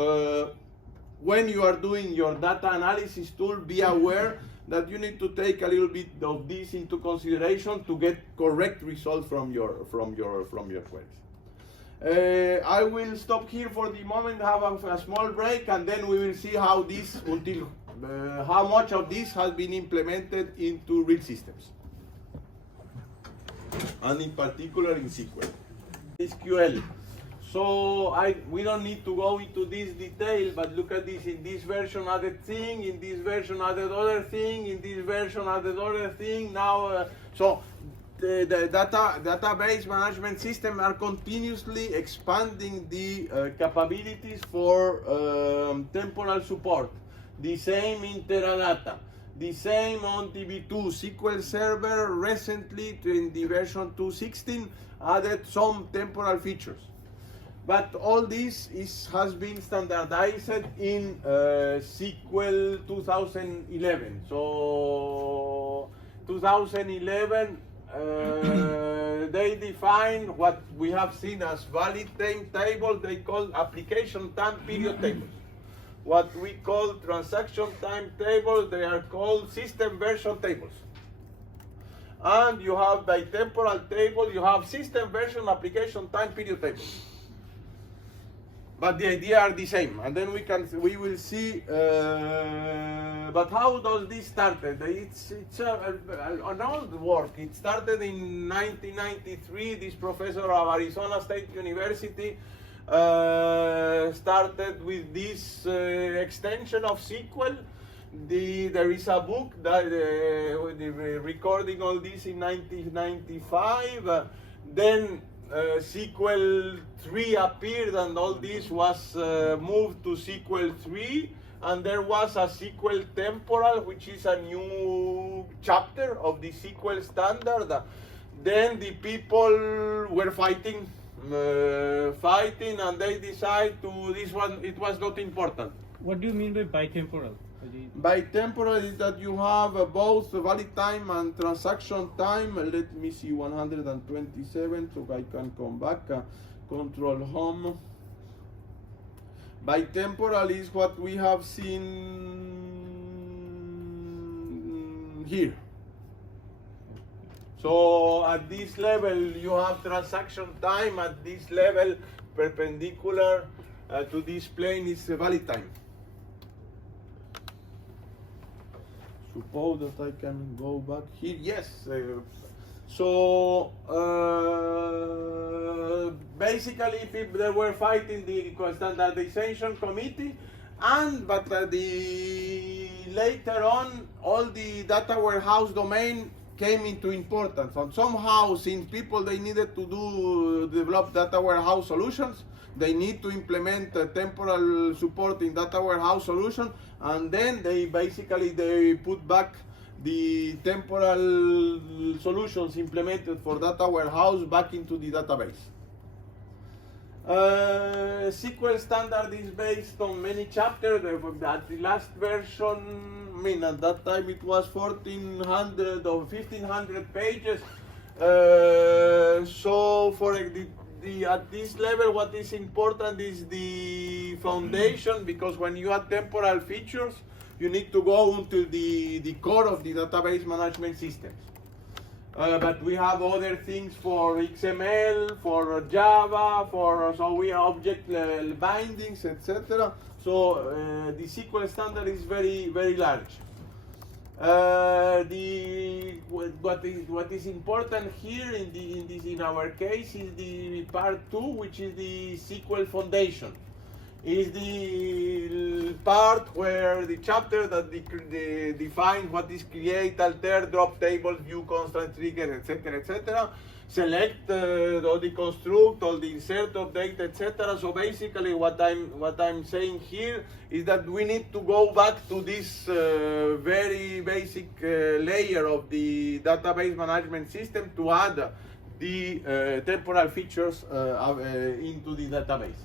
when you are doing your data analysis tool, be aware that you need to take a little bit of this into consideration to get correct results from your queries. I will stop here for the moment, have a small break, and then we will see how much of this has been implemented into real systems, and in particular in SQL. So we don't need to go into this detail, but look at this. In this version added thing, in this version added other thing, in this version added other thing. Now, the database management system are continuously expanding the capabilities for temporal support. The same in Teradata, the same on DB2. SQL Server recently, in the version 2.16, added some temporal features. But all this has been standardized in SQL 2011. So 2011, they define what we have seen as valid time tables. They call application time period tables. What we call transaction time tables, they are called system version tables. And you have by temporal table, you have system version application time period tables. But the idea are the same, and then we will see. But how does this started? It's an old work. It started in 1993. This professor of Arizona State University started with this extension of SQL. There is a book that recording all this in 1995. Then SQL 3 appeared, and all this was moved to SQL 3, and there was a SQL Temporal, which is a new chapter of the SQL standard. Then the people were fighting, and they decided to this one. It was not important. What do you mean by bitemporal? Bitemporal is that you have both valid time and transaction time. Let me see, 127, so I can come back. Control home. Bitemporal is what we have seen here. So at this level, you have transaction time. At this level, perpendicular to this plane is valid time. Suppose that I can go back here. Yes. Basically, people they were fighting the standardization committee, but later on, all the data warehouse domain came into importance. And somehow, since people they needed to develop data warehouse solutions, they need to implement temporal support in data warehouse solution, and then they put back the temporal solutions implemented for data warehouse back into the database. SQL standard is based on many chapters. At the last version, at that time it was 1,400 or 1,500 pages. So for at this level, what is important is the foundation, because when you add temporal features, you need to go into the core of the database management systems. But we have other things for XML, for Java, so we have object bindings, etc. So the SQL standard is very, very large. What is important here in our case is the part 2, which is the Sql Foundation. Is the part where the chapter that defines what is create, alter, drop tables, view, constant, trigger, etc., etc. Select, all the construct, all the insert, update, etc. So basically, what I'm saying here is that we need to go back to this very basic layer of the database management system to add the temporal features into the database.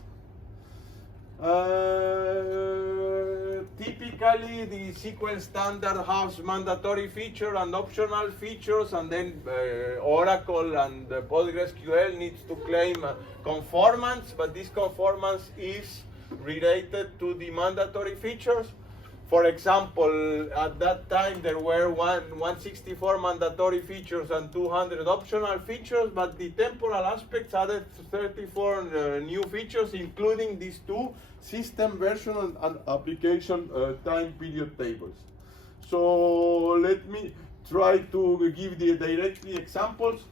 Typically, the SQL standard has mandatory features and optional features, and then Oracle and PostgreSQL needs to claim conformance, but this conformance is related to the mandatory features. For example, at that time there were 164 mandatory features and 200 optional features, but the temporal aspects added 34 new features, including these two system version and application time period tables. So let me try to give the directly examples.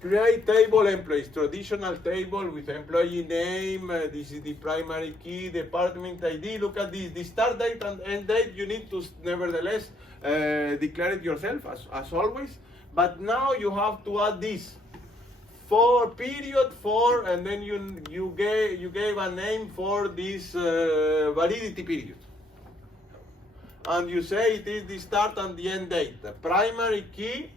Create table employees, traditional table with employee name, this is the primary key, department ID. Look at this, the start date and end date, you need to nevertheless declare it yourself as always. But now you have to add this, period 4, and then you gave a name for this validity period. And you say it is the start and the end date. The primary key,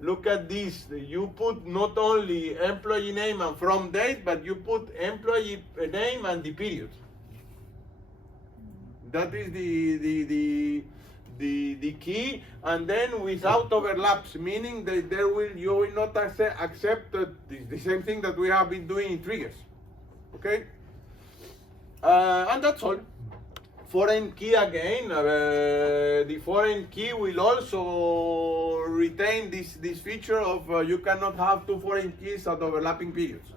look at this. You put not only employee name and from date, but you put employee name and the period. That is the key, and then without overlaps, meaning that you will not accept the same thing that we have been doing in triggers. Okay, and that's all. Foreign key again. The foreign key will also retain this feature of you cannot have two foreign keys at overlapping periods.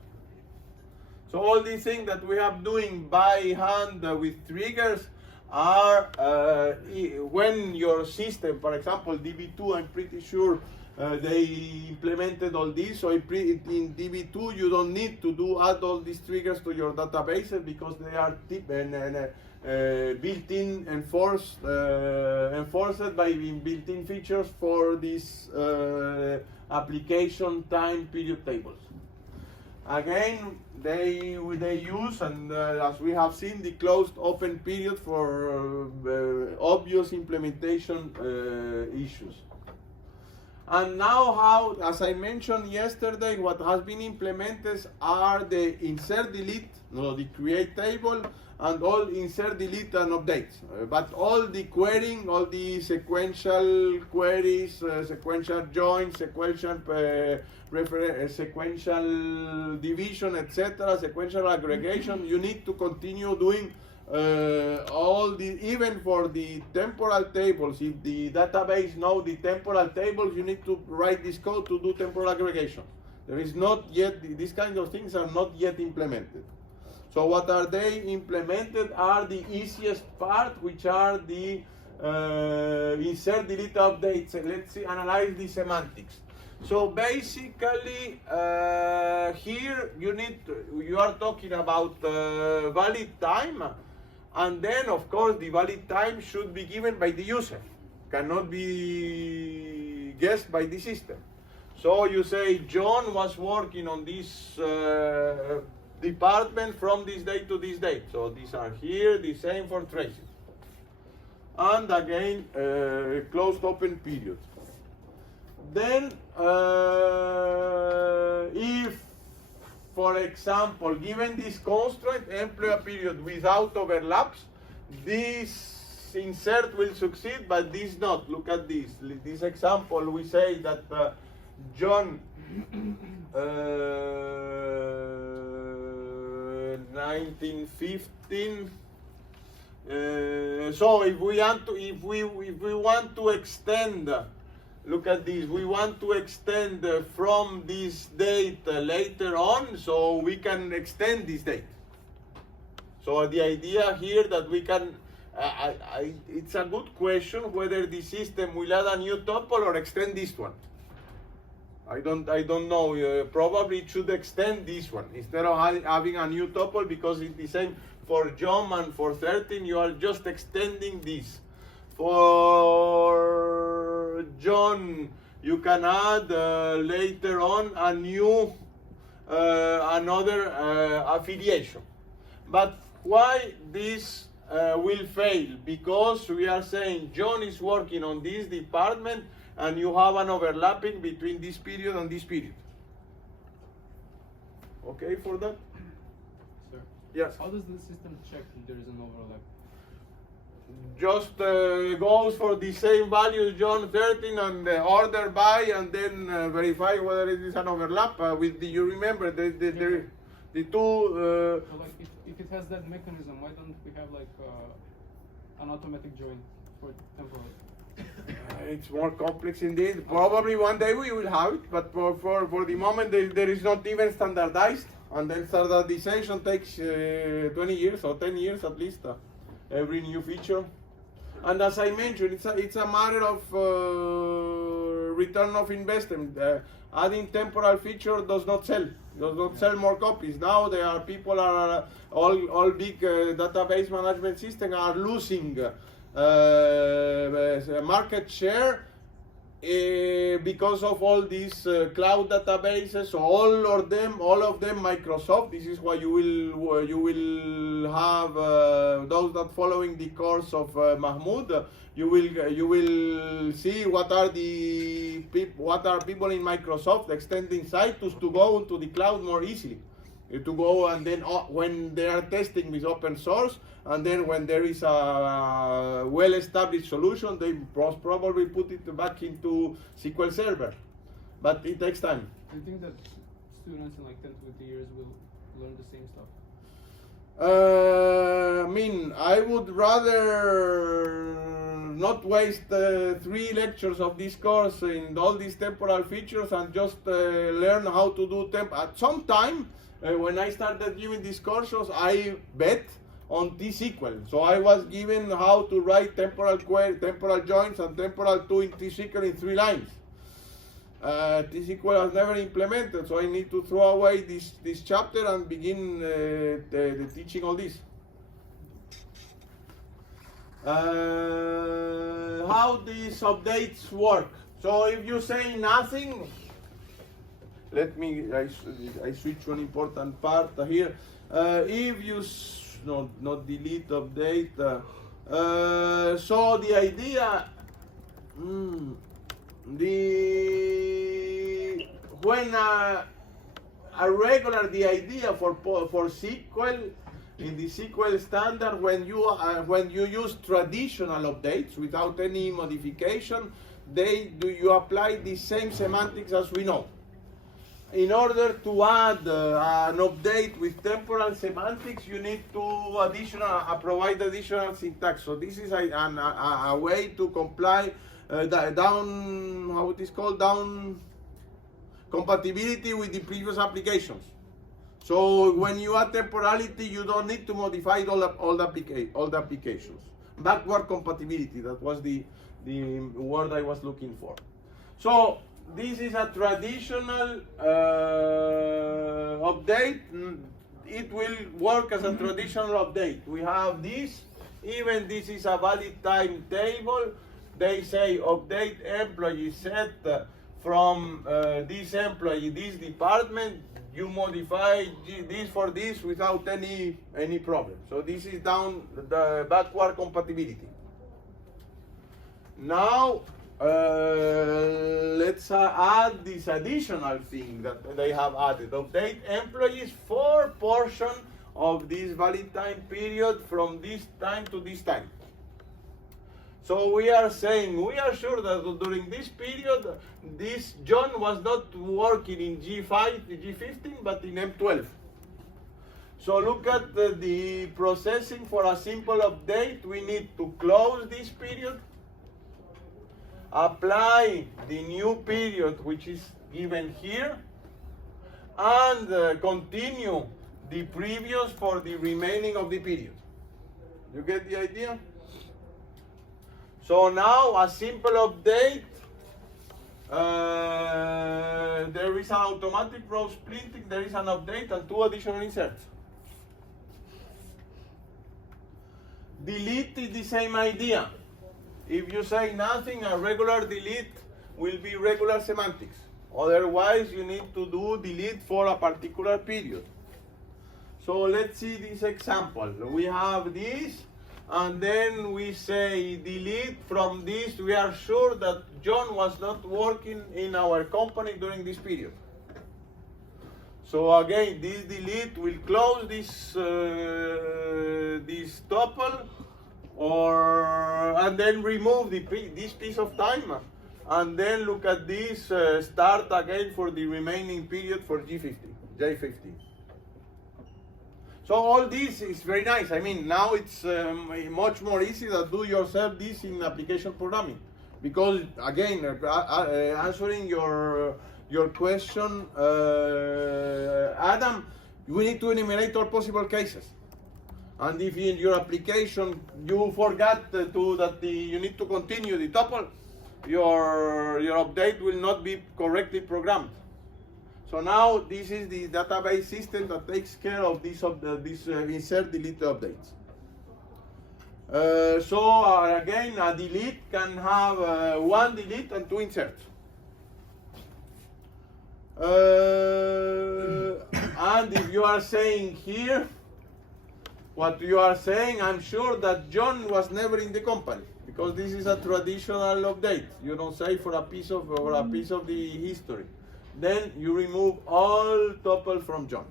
So all these things that we have doing by hand with triggers are when your system, for example, DB2, I'm pretty sure they implemented all this. So in DB2, you don't need to add all these triggers to your databases because they are built-in enforced by built-in features for these application time period tables. Again, they use, and as we have seen, the closed open period for obvious implementation issues. And now how, as I mentioned yesterday, what has been implemented are the insert, delete, the create table, and all insert, delete, and updates. But all the querying, all the sequential queries, sequential joins, sequential sequential division, etc., sequential aggregation, you need to continue doing all the, even for the temporal tables. If the database knows the temporal tables, you need to write this code to do temporal aggregation. There is not yet, these kind of things are not yet implemented. So what are they implemented are the easiest part, which are the insert, delete, updates. Let's see, analyze the semantics. So basically, here you are talking about valid time, and then of course the valid time should be given by the user, cannot be guessed by the system. So you say John was working on this department from this date to this date. So these are here, the same for tracing. And again, closed open period. Then, if, for example, given this constraint, employee period without overlaps, this insert will succeed, but this not. Look at this. This example, we say that John 1915. So if we want to extend. Look at this, we want to extend from this date later on, so we can extend this date. So the idea here that we can, it's a good question whether the system will add a new tuple or extend this one. I don't know, probably it should extend this one instead of having a new tuple, because it's the same for John and for 13, you are just extending this. For John, you can add later on a new, another affiliation. But why this will fail? Because we are saying John is working on this department and you have an overlapping between this period and this period. Okay for that? Sir? Yes. How does the system check if there is an overlap? Just goes for the same values, John 13, and order by, and then verify whether it is an overlap with the, you remember the two. So like if it has that mechanism, why don't we have like an automatic join for temporal? It's more complex indeed. Probably one day we will have it, but for the moment there is not even standardized, and then standardization takes 20 years or 10 years at least. Every new feature, and as I mentioned, it's a matter of return of investment. Adding temporal feature does not sell more copies. Now there are people are all big database management systems are losing market share because of all these cloud databases. So all of them Microsoft. This is why you will will have those that following the course of Mahmoud. You will see what are people in Microsoft extending Citus to go to the cloud more easily, to go and then when they are testing with open source, and then when there is a well-established solution, they most probably put it back into SQL Server, but it takes time. I think that students in like 10, 20 years will learn the same stuff. I mean, I would rather not waste 3 lectures of this course in all these temporal features and just learn how to do at some time. When I started giving these courses, I bet on T-SQL. So I was given how to write temporal query, temporal joins, and temporal to in T-SQL in 3 lines. T-SQL was never implemented, so I need to throw away this chapter and begin the teaching all this. How these updates work. So if you say nothing, let me, I switch one important part here. If you, not delete, update. So the idea, when a regular, the idea for SQL, in the SQL standard, when you use traditional updates without any modification, you apply the same semantics as we know. In order to add an update with temporal semantics, you need to provide additional syntax. So this is a way to comply down, how it is called, down compatibility with the previous applications. So when you add temporality, you don't need to modify all the applications. Backward compatibility, that was the word I was looking for. So this is a traditional update. It will work as a traditional update. We have this, even this is a valid time table. They say update employee set from this employee, this department. You modify this for this without any problem. So this is down the backward compatibility. Now let's add this additional thing that they have added. Update employees for portion of this valid time period from this time to this time. So we are saying, we are sure that during this period, this John was not working in G15, but in M12. So look at the processing for a simple update. We need to close this period, apply the new period, which is given here, and continue the previous for the remaining of the period. You get the idea? So now a simple update, there is an automatic row splitting, there is an update and 2 additional inserts. Delete is the same idea. If you say nothing, a regular delete will be regular semantics. Otherwise, you need to do delete for a particular period. So let's see this example. We have this. And then we say delete from this. We are sure that John was not working in our company during this period. So again, this delete will close this tuple, and then remove this piece of time, and then look at this, start again for the remaining period for J50. So all this is very nice. I mean, now it's much more easy to do yourself this in application programming, because again, answering your question, Adam, we need to enumerate all possible cases. And if in your application you forgot you need to continue the tuple, your update will not be correctly programmed. So now this is the database system that takes care of this insert, delete updates. So again, a delete can have 1 delete and 2 inserts. And if you are saying here, what you are saying, I'm sure that John was never in the company, because this is a traditional update. You don't say for a piece of the history. Then you remove all tuple from John.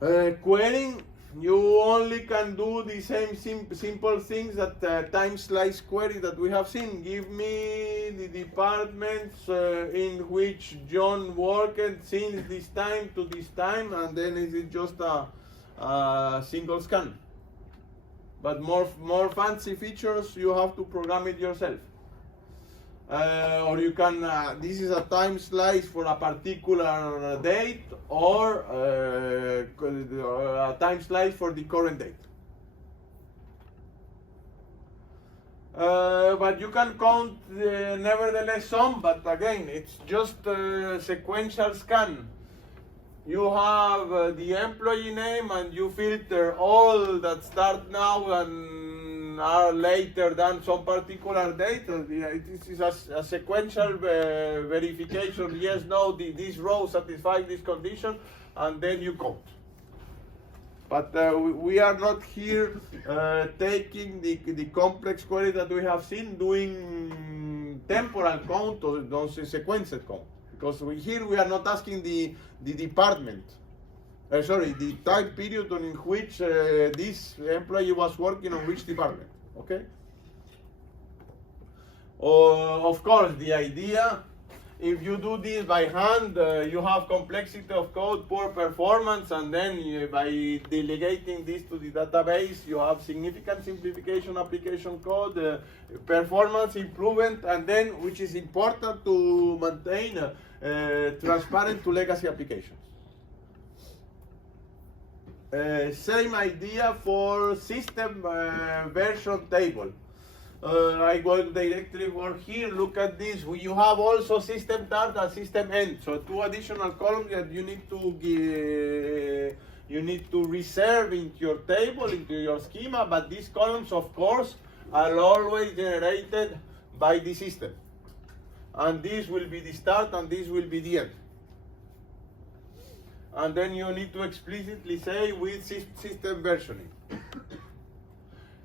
Querying, you only can do the same simple things that time slice query that we have seen. Give me the departments in which John worked since this time to this time, and then it is just a single scan. But more fancy features, you have to program it yourself. Or you can, this is a time slice for a particular date, or a time slice for the current date. But you can count nevertheless some, but again, it's just sequential scan. You have the employee name and you filter all that start now and are later than some particular date. This is a sequential verification. Yes, no, this row satisfies this condition, and then you count. But we are not here taking the complex query that we have seen, doing temporal count or those sequenced count. Because here we are not asking the department, the time period in which this employee was working on which department, okay? Of course, the idea, if you do this by hand, you have complexity of code, poor performance, and then by delegating this to the database, you have significant simplification application code, performance improvement, and then, which is important to maintain, transparent to legacy applications. Same idea for system version table. I go directly for here. Look at this. You have also system start and system end. So 2 additional columns that you need to reserve into your table, into your schema. But these columns, of course, are always generated by the system. And this will be the start, and this will be the end. And then you need to explicitly say with system versioning.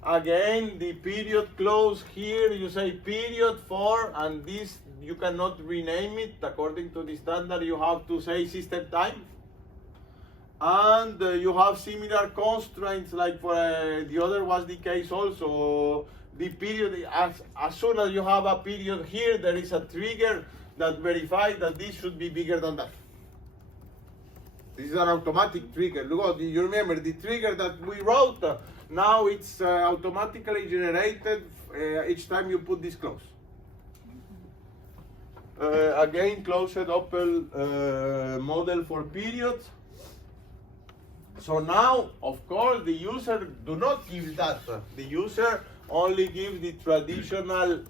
Again, the period close here, you say period for, and this you cannot rename it according to the standard. You have to say system time. And you have similar constraints like for the other was the case also. The period, as soon as you have a period here, there is a trigger that verifies that this should be bigger than that. This is an automatic trigger. Look, you remember the trigger that we wrote? Now it's automatically generated each time you put this close. Again, closed tuple model for periods. So now, of course, the user do not give that. The user only gives the traditional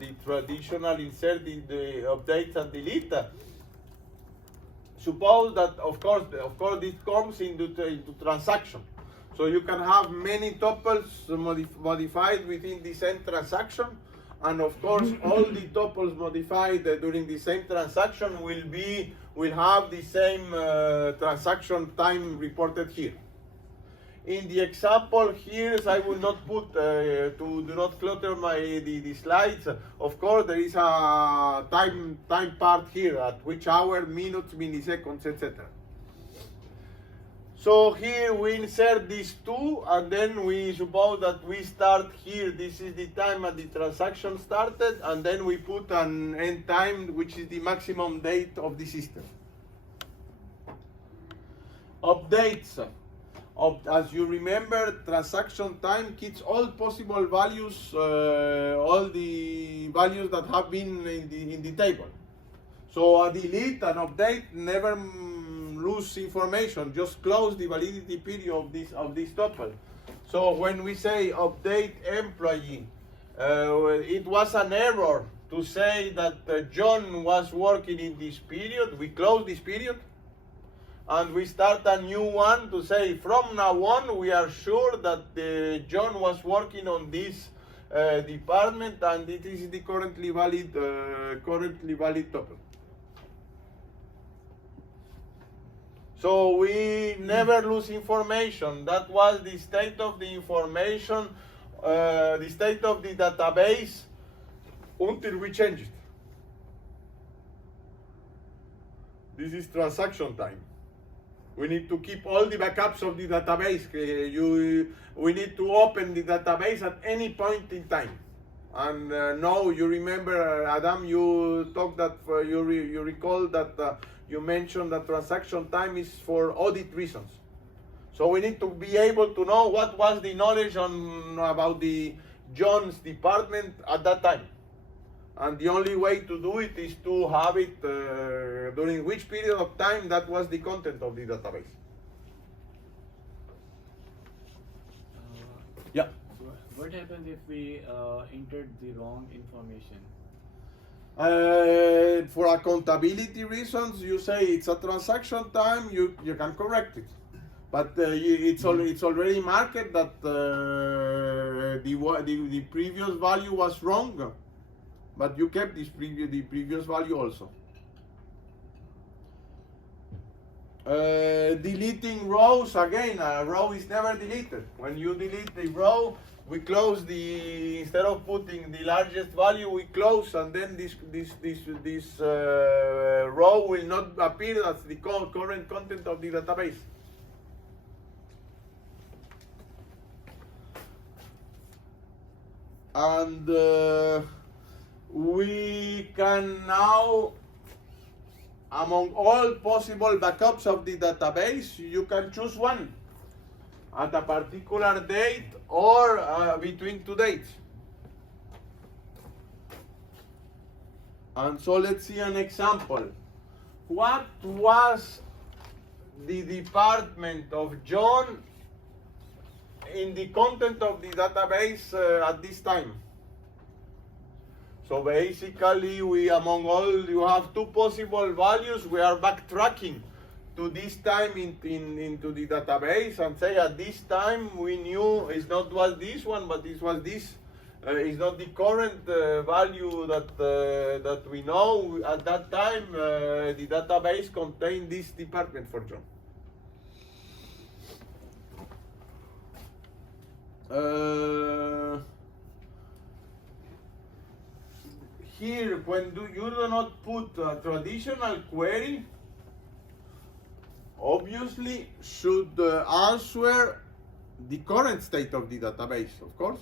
insert the updates and delete. Suppose that, of course, this comes into transaction. So you can have many tuples modified within the same transaction, and of course, all the tuples modified during the same transaction will have the same transaction time reported here. In the example here, I will not put to do not clutter the slides. Of course, there is a time part here at which hour, minutes, milliseconds, etc. So here we insert these 2, and then we suppose that we start here. This is the time that the transaction started, and then we put an end time, which is the maximum date of the system. Updates. As you remember, transaction time keeps all possible values, all the values that have been in the table. So a delete and update never lose information, just close the validity period of this tuple. So when we say update employee, it was an error to say that John was working in this period. We close this period, and we start a new one to say from now on we are sure that John was working on this department, and it is the currently valid tuple. So we never lose information. That was the state of the information, the state of the database until we change it. This is transaction time. We need to keep all the backups of the database. We need to open the database at any point in time. And now you remember, Adam, you talked that you recall that you mentioned that transaction time is for audit reasons. So we need to be able to know what was the knowledge about the John's department at that time. And the only way to do it is to have it during which period of time that was the content of the database. Yeah. What happens if we entered the wrong information? For accountability reasons, you say it's a transaction time, you can correct it. But it's already marked that the previous value was wrong. But you kept the previous value also. Deleting rows, again, a row is never deleted. When you delete the row, we close instead of putting the largest value, we close, and then this row will not appear as the current content of the database. And we can now, among all possible backups of the database, you can choose one at a particular date or between two dates. And so let's see an example. What was the department of John in the content of the database at this time? So basically, among all, you have two possible values. We are backtracking to this time into the database and say at this time we knew it's not was this one, but this was this. It's not the current value that we know. At that time, the database contained this department for John. Here, when you do not put a traditional query, obviously should answer the current state of the database, of course.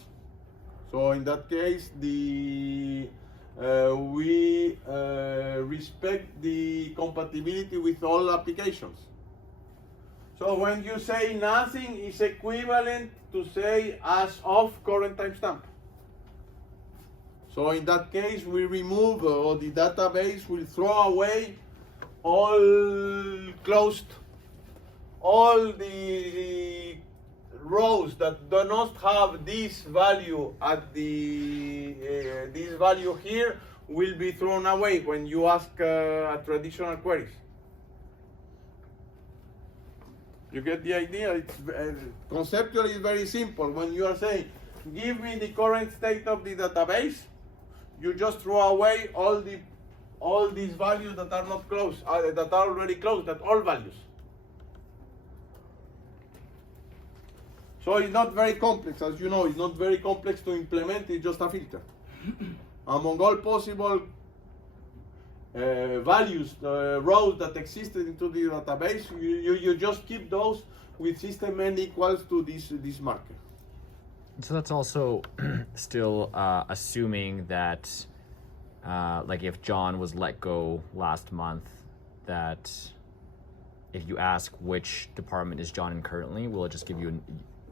So in that case, we respect the compatibility with all applications. So when you say nothing is equivalent to say as of current timestamp. So in that case, we remove, or the database will throw away all the rows that do not have this value at this value here will be thrown away when you ask a traditional queries. You get the idea? It's conceptually it's very simple. When you are saying, give me the current state of the database, you just throw away all these values that are not closed, that are already closed, that all values. So it's not very complex, as you know, it's not very complex to implement, it's just a filter. Among all possible values, rows that existed into the database, you just keep those with system n equals to this marker. So that's also still assuming that, like if John was let go last month, that if you ask which department is John in currently, will it just give you,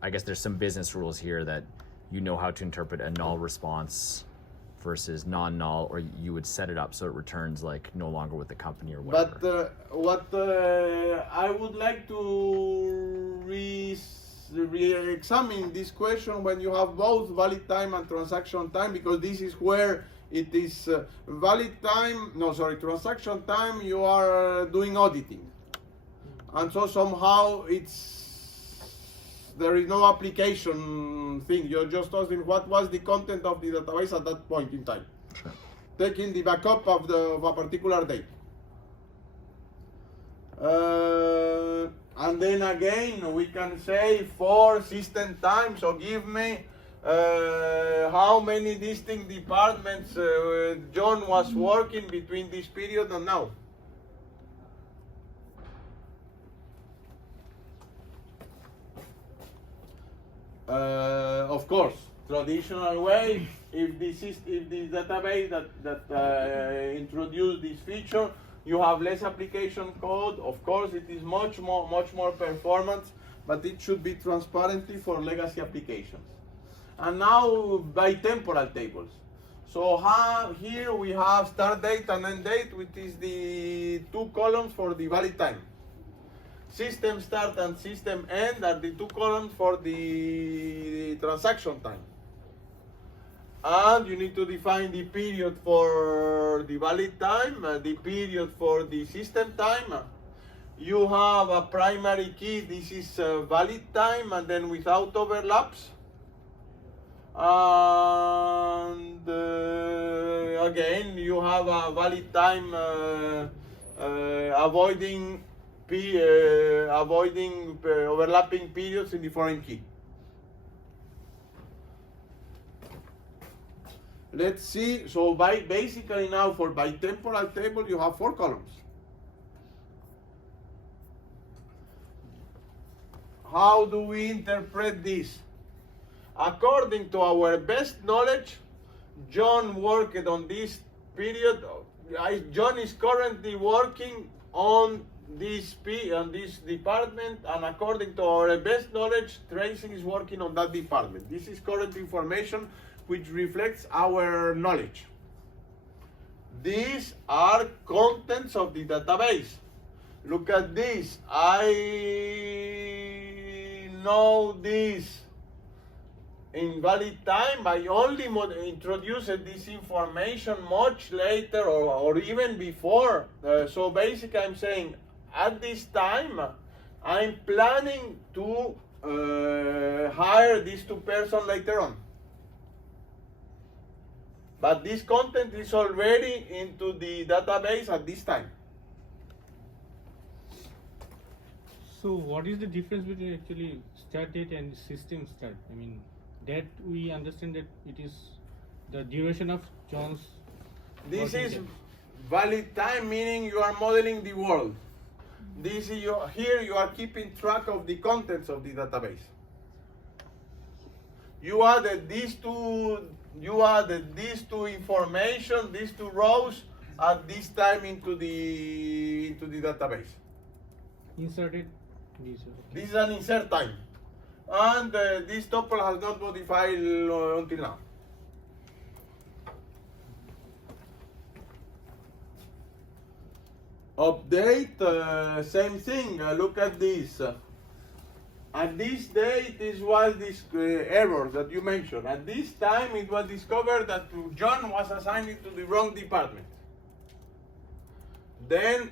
I guess there's some business rules here that you know how to interpret a null response versus non-null, or you would set it up so it returns like no longer with the company or whatever. But what I would like to re-examine this question when you have both valid time and transaction time, because this is where it is transaction time, you are doing auditing. And so somehow there is no application thing. You're just asking what was the content of the database at that point in time. Sure. Taking the backup of a particular date. And then again, we can say for system time, so give me how many distinct departments John was working between this period and now. Of course, traditional way, if the database that introduced this feature, you have less application code. Of course, it is much more performance, but it should be transparently for legacy applications. And now by temporal tables. So here we have start date and end date, which is the two columns for the valid time. System start and system end are the two columns for the transaction time. And you need to define the period for the valid time, the period for the system time. You have a primary key, this is valid time, and then without overlaps. And again, you have a valid time avoiding overlapping periods in the foreign key. Let's see, so basically now for by temporal table you have 4 columns. How do we interpret this? According to our best knowledge, John worked on this period. John is currently working on this department, and according to our best knowledge, Tracy is working on that department. This is current information which reflects our knowledge. These are contents of the database. Look at this. I know this in valid time. I only introduced this information much later or even before. So basically I'm saying at this time I'm planning to hire these 2 persons later on. But this content is already into the database at this time. So what is the difference between actually start date and system start? I mean, that we understand that it is the duration of John's. This is valid time, meaning you are modeling the world. This is here you are keeping track of the contents of the database. You added these two information, these 2 rows at this time into the database. Inserted these. This is an insert time, and this tuple has not modified until now. Update, same thing. Look at this. At this date, this was this error that you mentioned. At this time, it was discovered that John was assigned to the wrong department. Then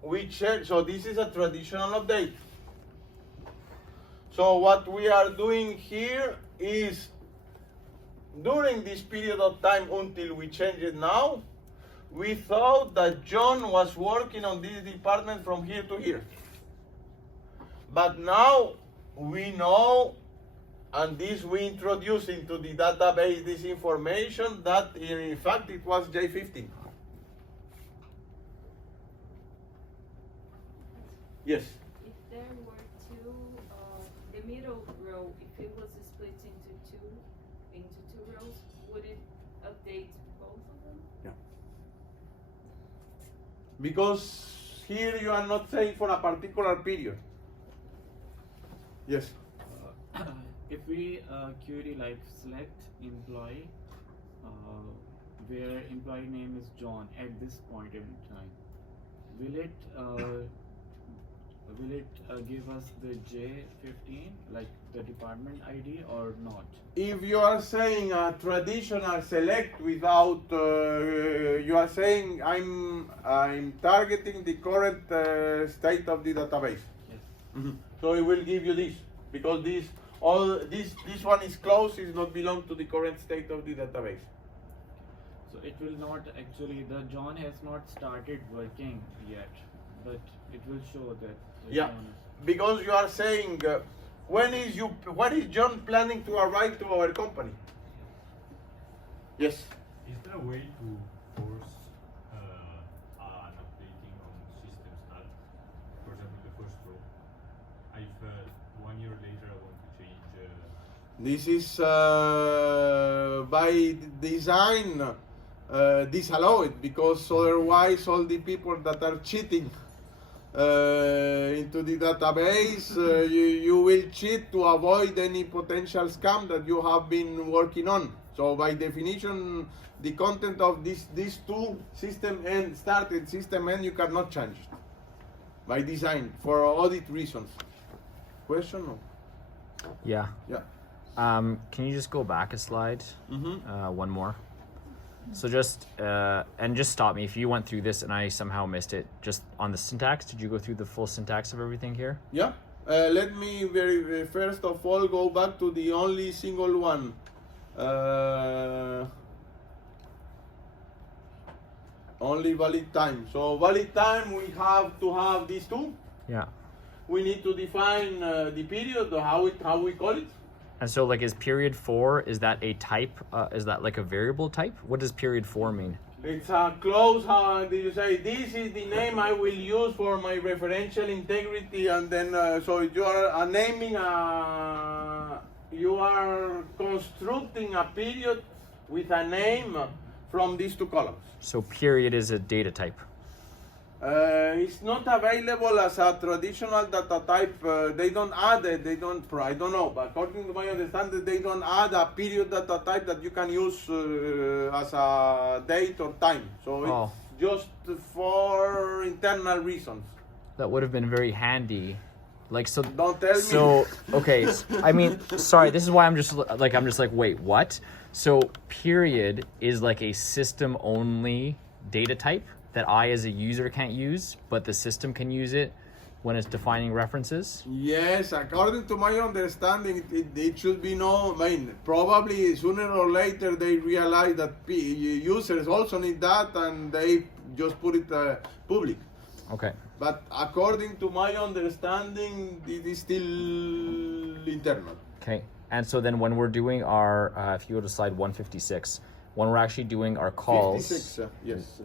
we check. So this is a traditional update. So what we are doing here is during this period of time until we change it now, we thought that John was working on this department from here to here. But now we know, and this we introduce into the database this information that in fact it was J15. Yes? If there were 2, the middle row, if it was split into two rows, would it update both of them? Yeah. Because here you are not saying for a particular period. Yes. If we query like select employee, where employee name is John at this point in time, will it give us the J15 like the department ID or not? If you are saying a traditional select without, you are saying I'm targeting the current state of the database. Yes. Mm-hmm. So it will give you this, because this one is closed, it does not belong to the current state of the database. So it will not actually, the John has not started working yet. but it will show that. Yeah, because you are saying when is John planning to arrive to our company? Yes. Is there a way to force an updating on system start? For example, the first row. If 1 year later I want to change. This is by design disallow it, because otherwise all the people that are cheating into the database, you will cheat to avoid any potential scam that you have been working on. So by definition, the content of these two, system end start and system end, you cannot change by design for audit reasons. Question? No? Yeah. Yeah. Can you just go back a slide? One more. So just and just stop me if you went through this and I somehow missed it. Just on the syntax, did you go through the full syntax of everything here? Yeah. Let me very first of all go back to the only single one. Only valid time. So valid time, we have to have these two. Yeah. We need to define the period, how we call it. And so, like, is period 4, is that a type? Is that like a variable type? What does period 4 mean? It's a clause. How do you say? This is the name I will use for my referential integrity, and then so you are naming you are constructing a period with a name from these two columns. So period is a data type. It's not available as a traditional data type. They don't add it. They don't. I don't know, but according to my understanding, they don't add a period data type that you can use as a date or time. So it's just for internal reasons. That would have been very handy. Like, so. Don't tell me. So okay, I mean, sorry. This is why I'm just like, wait, what? So period is like a system only data type that I as a user can't use, but the system can use it when it's defining references? Yes, according to my understanding, it should be no, I mean, probably sooner or later they realize that users also need that and they just put it public. Okay. But according to my understanding, it is still internal. Okay, and so then when we're doing our, if you go to slide 156, when we're actually doing our calls, 56, yes.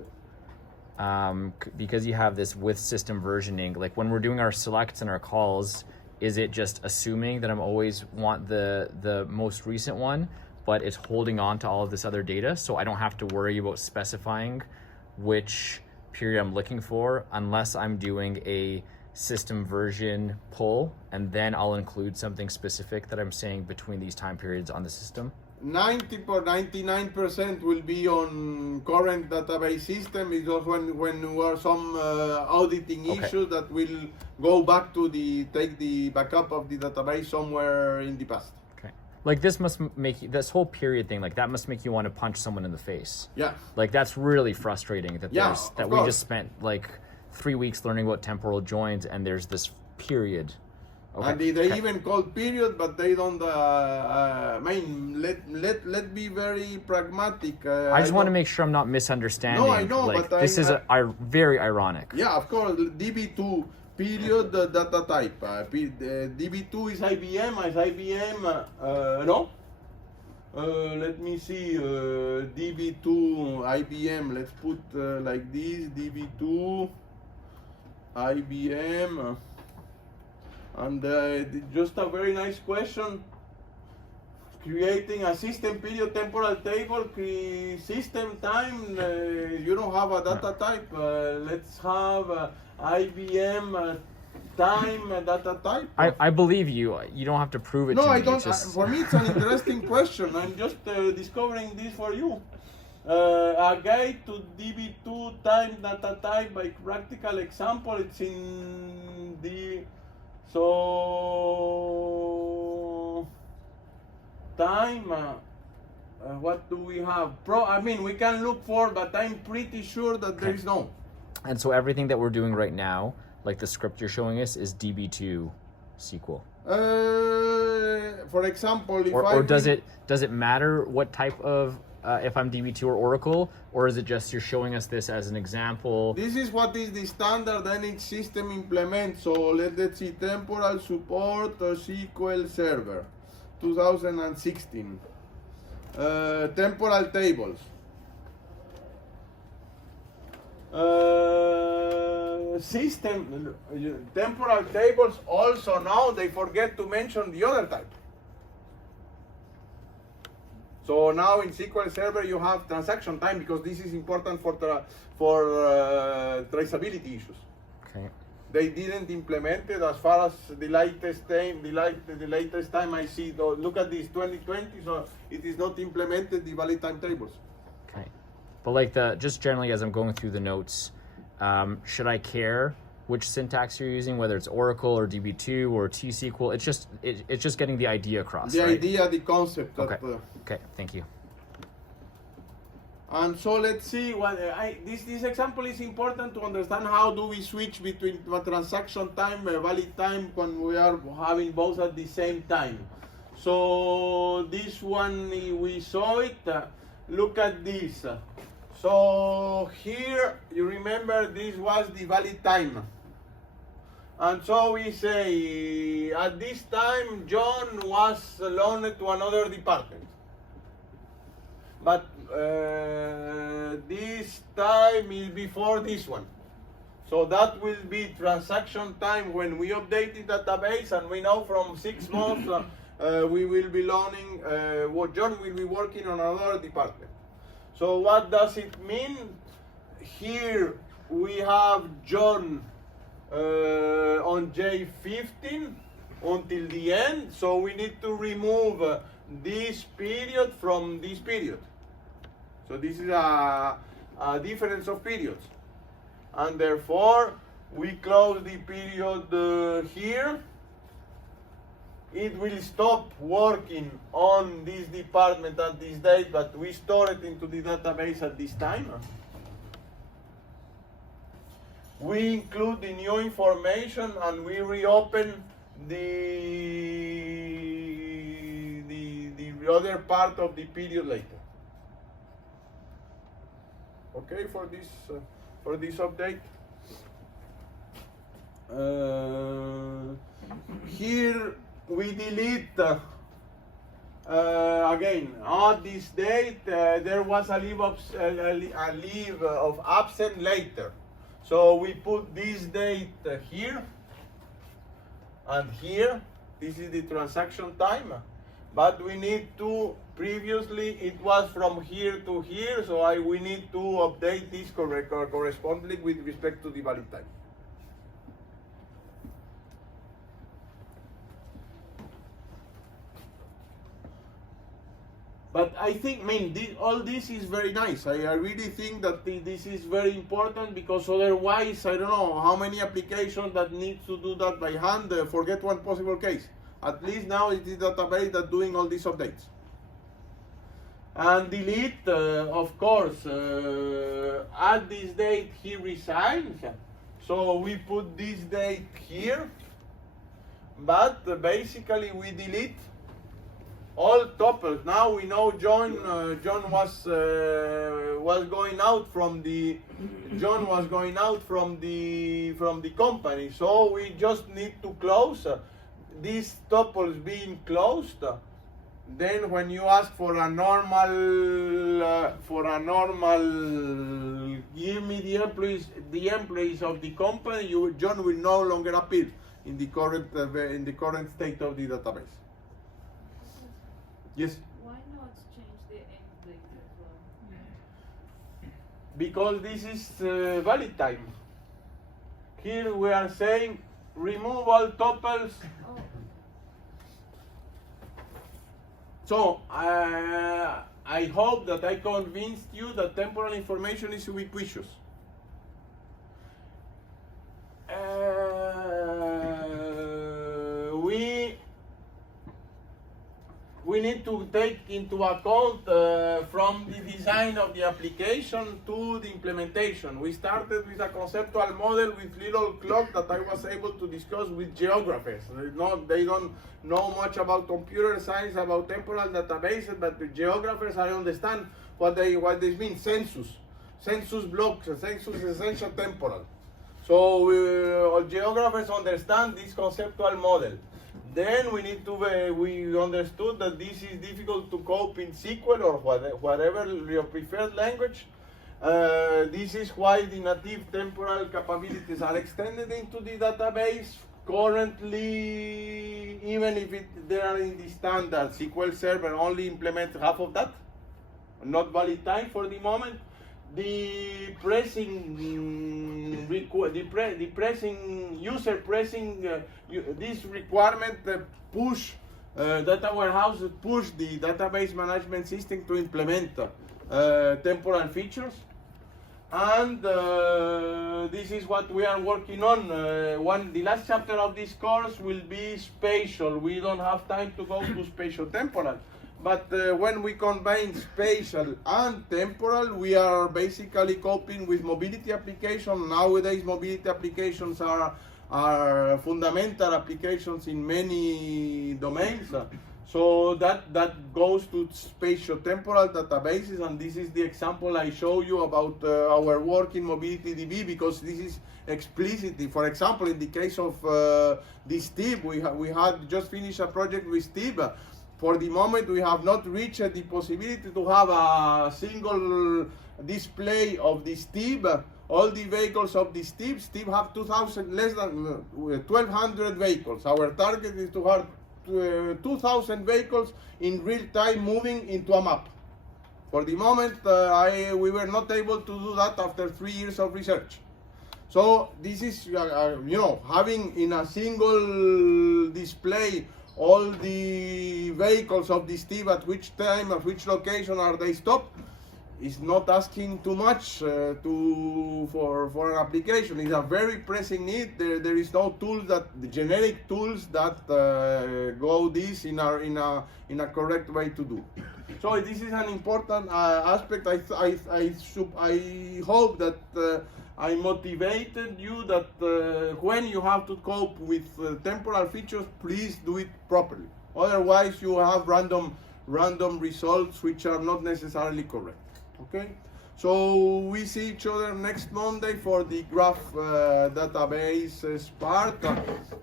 Because you have this with system versioning, like when we're doing our selects and our calls, is it just assuming that I'm always want the most recent one, but it's holding on to all of this other data, so I don't have to worry about specifying which period I'm looking for unless I'm doing a system version pull, and then I'll include something specific that I'm saying between these time periods on the system? 99% will be on current database system. It's just when there are some auditing issues that will go back to take the backup of the database somewhere in the past. Okay. Like this must make you, this whole period thing, like that must make you want to punch someone in the face. Yeah. Like that's really frustrating that we just spent like 3 weeks learning about temporal joins and there's this period. Okay. And they even call period, but they don't. I mean, let be very pragmatic. I just want to make sure I'm not misunderstanding. No, I know, like, but this is very ironic. Yeah, of course. DB2 period data type. DB2 is IBM. Is IBM? No. Let me see. DB2 IBM. Let's put like this. DB2 IBM. And just a very nice question. Creating a system period temporal table, system time, you don't have a data type. Let's have IBM time data type. I believe you. You don't have to prove it to me. No, I don't. Just... For me, it's an interesting question. I'm just discovering this for you. A guide to DB2 time data type by practical example. It's in the... So time, what do we have? I mean, we can look for, but I'm pretty sure that there is no. And so everything that we're doing right now, like the script you're showing us, is DB2 SQL. For example, if or does it matter what type of if I'm DB2 or Oracle, or is it just you're showing us this as an example? This is what is the standard and each system implements. So let's see, temporal support SQL Server 2016. Temporal tables. System temporal tables also now they forget to mention the other type. So now in SQL Server you have transaction time because this is important for traceability issues. Okay. They didn't implement it as far as the latest time. The latest time I see. Though, look at this 2020. So it is not implemented the valid time tables. Okay. But like just generally as I'm going through the notes, should I care which syntax you're using, whether it's Oracle or DB2 or T-SQL? It's just getting the idea across. The right? idea, the concept. Okay. Okay. Thank you. And so let's see what this example is important to understand how do we switch between transaction time, valid time when we are having both at the same time. So this one we saw it. Look at this. So here you remember this was the valid time. And so we say at this time John was loaned to another department. But this time is before this one. So that will be transaction time when we update the database and we know from 6 months we will be loaning, John will be working on another department. So what does it mean? Here we have John on J15 until the end. So we need to remove this period from this period. So this is a difference of periods. And therefore, we close the period here. It will stop working on this department at this date, but we store it into the database at this time. We include the new information and we reopen the other part of the period later. Okay, for this update. Here we delete again on this date there was a leave of absent later. So we put this date here and here. This is the transaction time. But we need to, previously it was from here to here, so we need to update this correspondingly with respect to the valid time. But I think, all this is very nice. I really think that this is very important because otherwise, I don't know how many applications that needs to do that by hand. Forget one possible case. At least now it is the database that's doing all these updates. And delete, of course, at this date he resigns. So we put this date here. But basically we delete all tuples. Now we know John was going out from the company. So we just need to close these tuples being closed. Then when you ask for a normal give me the employees of the company, John will no longer appear in the current state of the database. Yes. Why not change the end date as well? Because this is valid time. Here we are saying remove all tuples. Oh. So I hope that I convinced you that temporal information is ubiquitous. We need to take into account from the design of the application to the implementation. We started with a conceptual model with little clock that I was able to discuss with geographers. They don't know much about computer science, about temporal databases, but the geographers, I understand what they mean, census blocks, census essential temporal. So geographers understand this conceptual model. Then we need to we understood that this is difficult to cope in SQL or whatever your preferred language. This is why the native temporal capabilities are extended into the database. Currently, even if they are in the standard, SQL Server only implements half of that. Not valid time for the moment. The pressing user pressing this requirement push data warehouse push the database management system to implement temporal features, and this is what we are working on. The last chapter of this course will be spatial. We don't have time to go to spatial temporal. But when we combine spatial and temporal, we are basically coping with mobility applications. Nowadays, mobility applications are fundamental applications in many domains. So that goes to spatial temporal databases, and this is the example I show you about our work in MobilityDB, because this is explicitly, for example, in the case of this STIB, we had just finished a project with STIB. For the moment, we have not reached the possibility to have a single display of the STIB. All the vehicles of the STIB have less than 1,200 vehicles. Our target is to have 2,000 vehicles in real time moving into a map. For the moment, we were not able to do that after 3 years of research. So this is, having in a single display all the vehicles of the STIB at which time, at which location are they stopped, is not asking too much for an application. It's a very pressing need. There is no tools the generic tools that go this in a correct way to do. So this is an important aspect. I hope that I motivated you that when you have to cope with temporal features, please do it properly. Otherwise, you have random results which are not necessarily correct. Okay, so we see each other next Monday for the graph database part.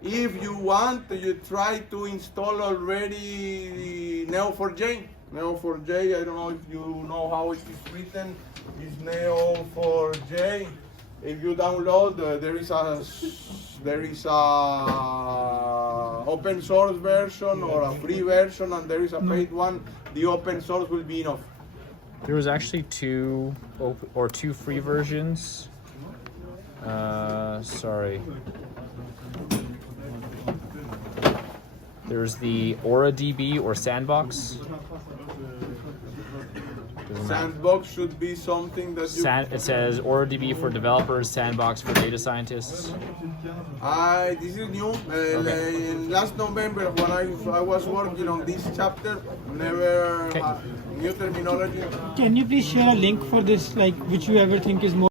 If you want, you try to install already Neo4j. Neo4j, I don't know if you know how it is written. It's Neo4j. If you download, there is a open source version or a free version, and there is a paid one. The open source will be enough. There was actually two free versions. Sorry. There's the AuraDB or Sandbox. Sandbox should be something that you... It says AuraDB for developers, Sandbox for data scientists. This is new. Last November, when I was working on this chapter, never new terminology. Can you please share a link for this, like which you ever think is more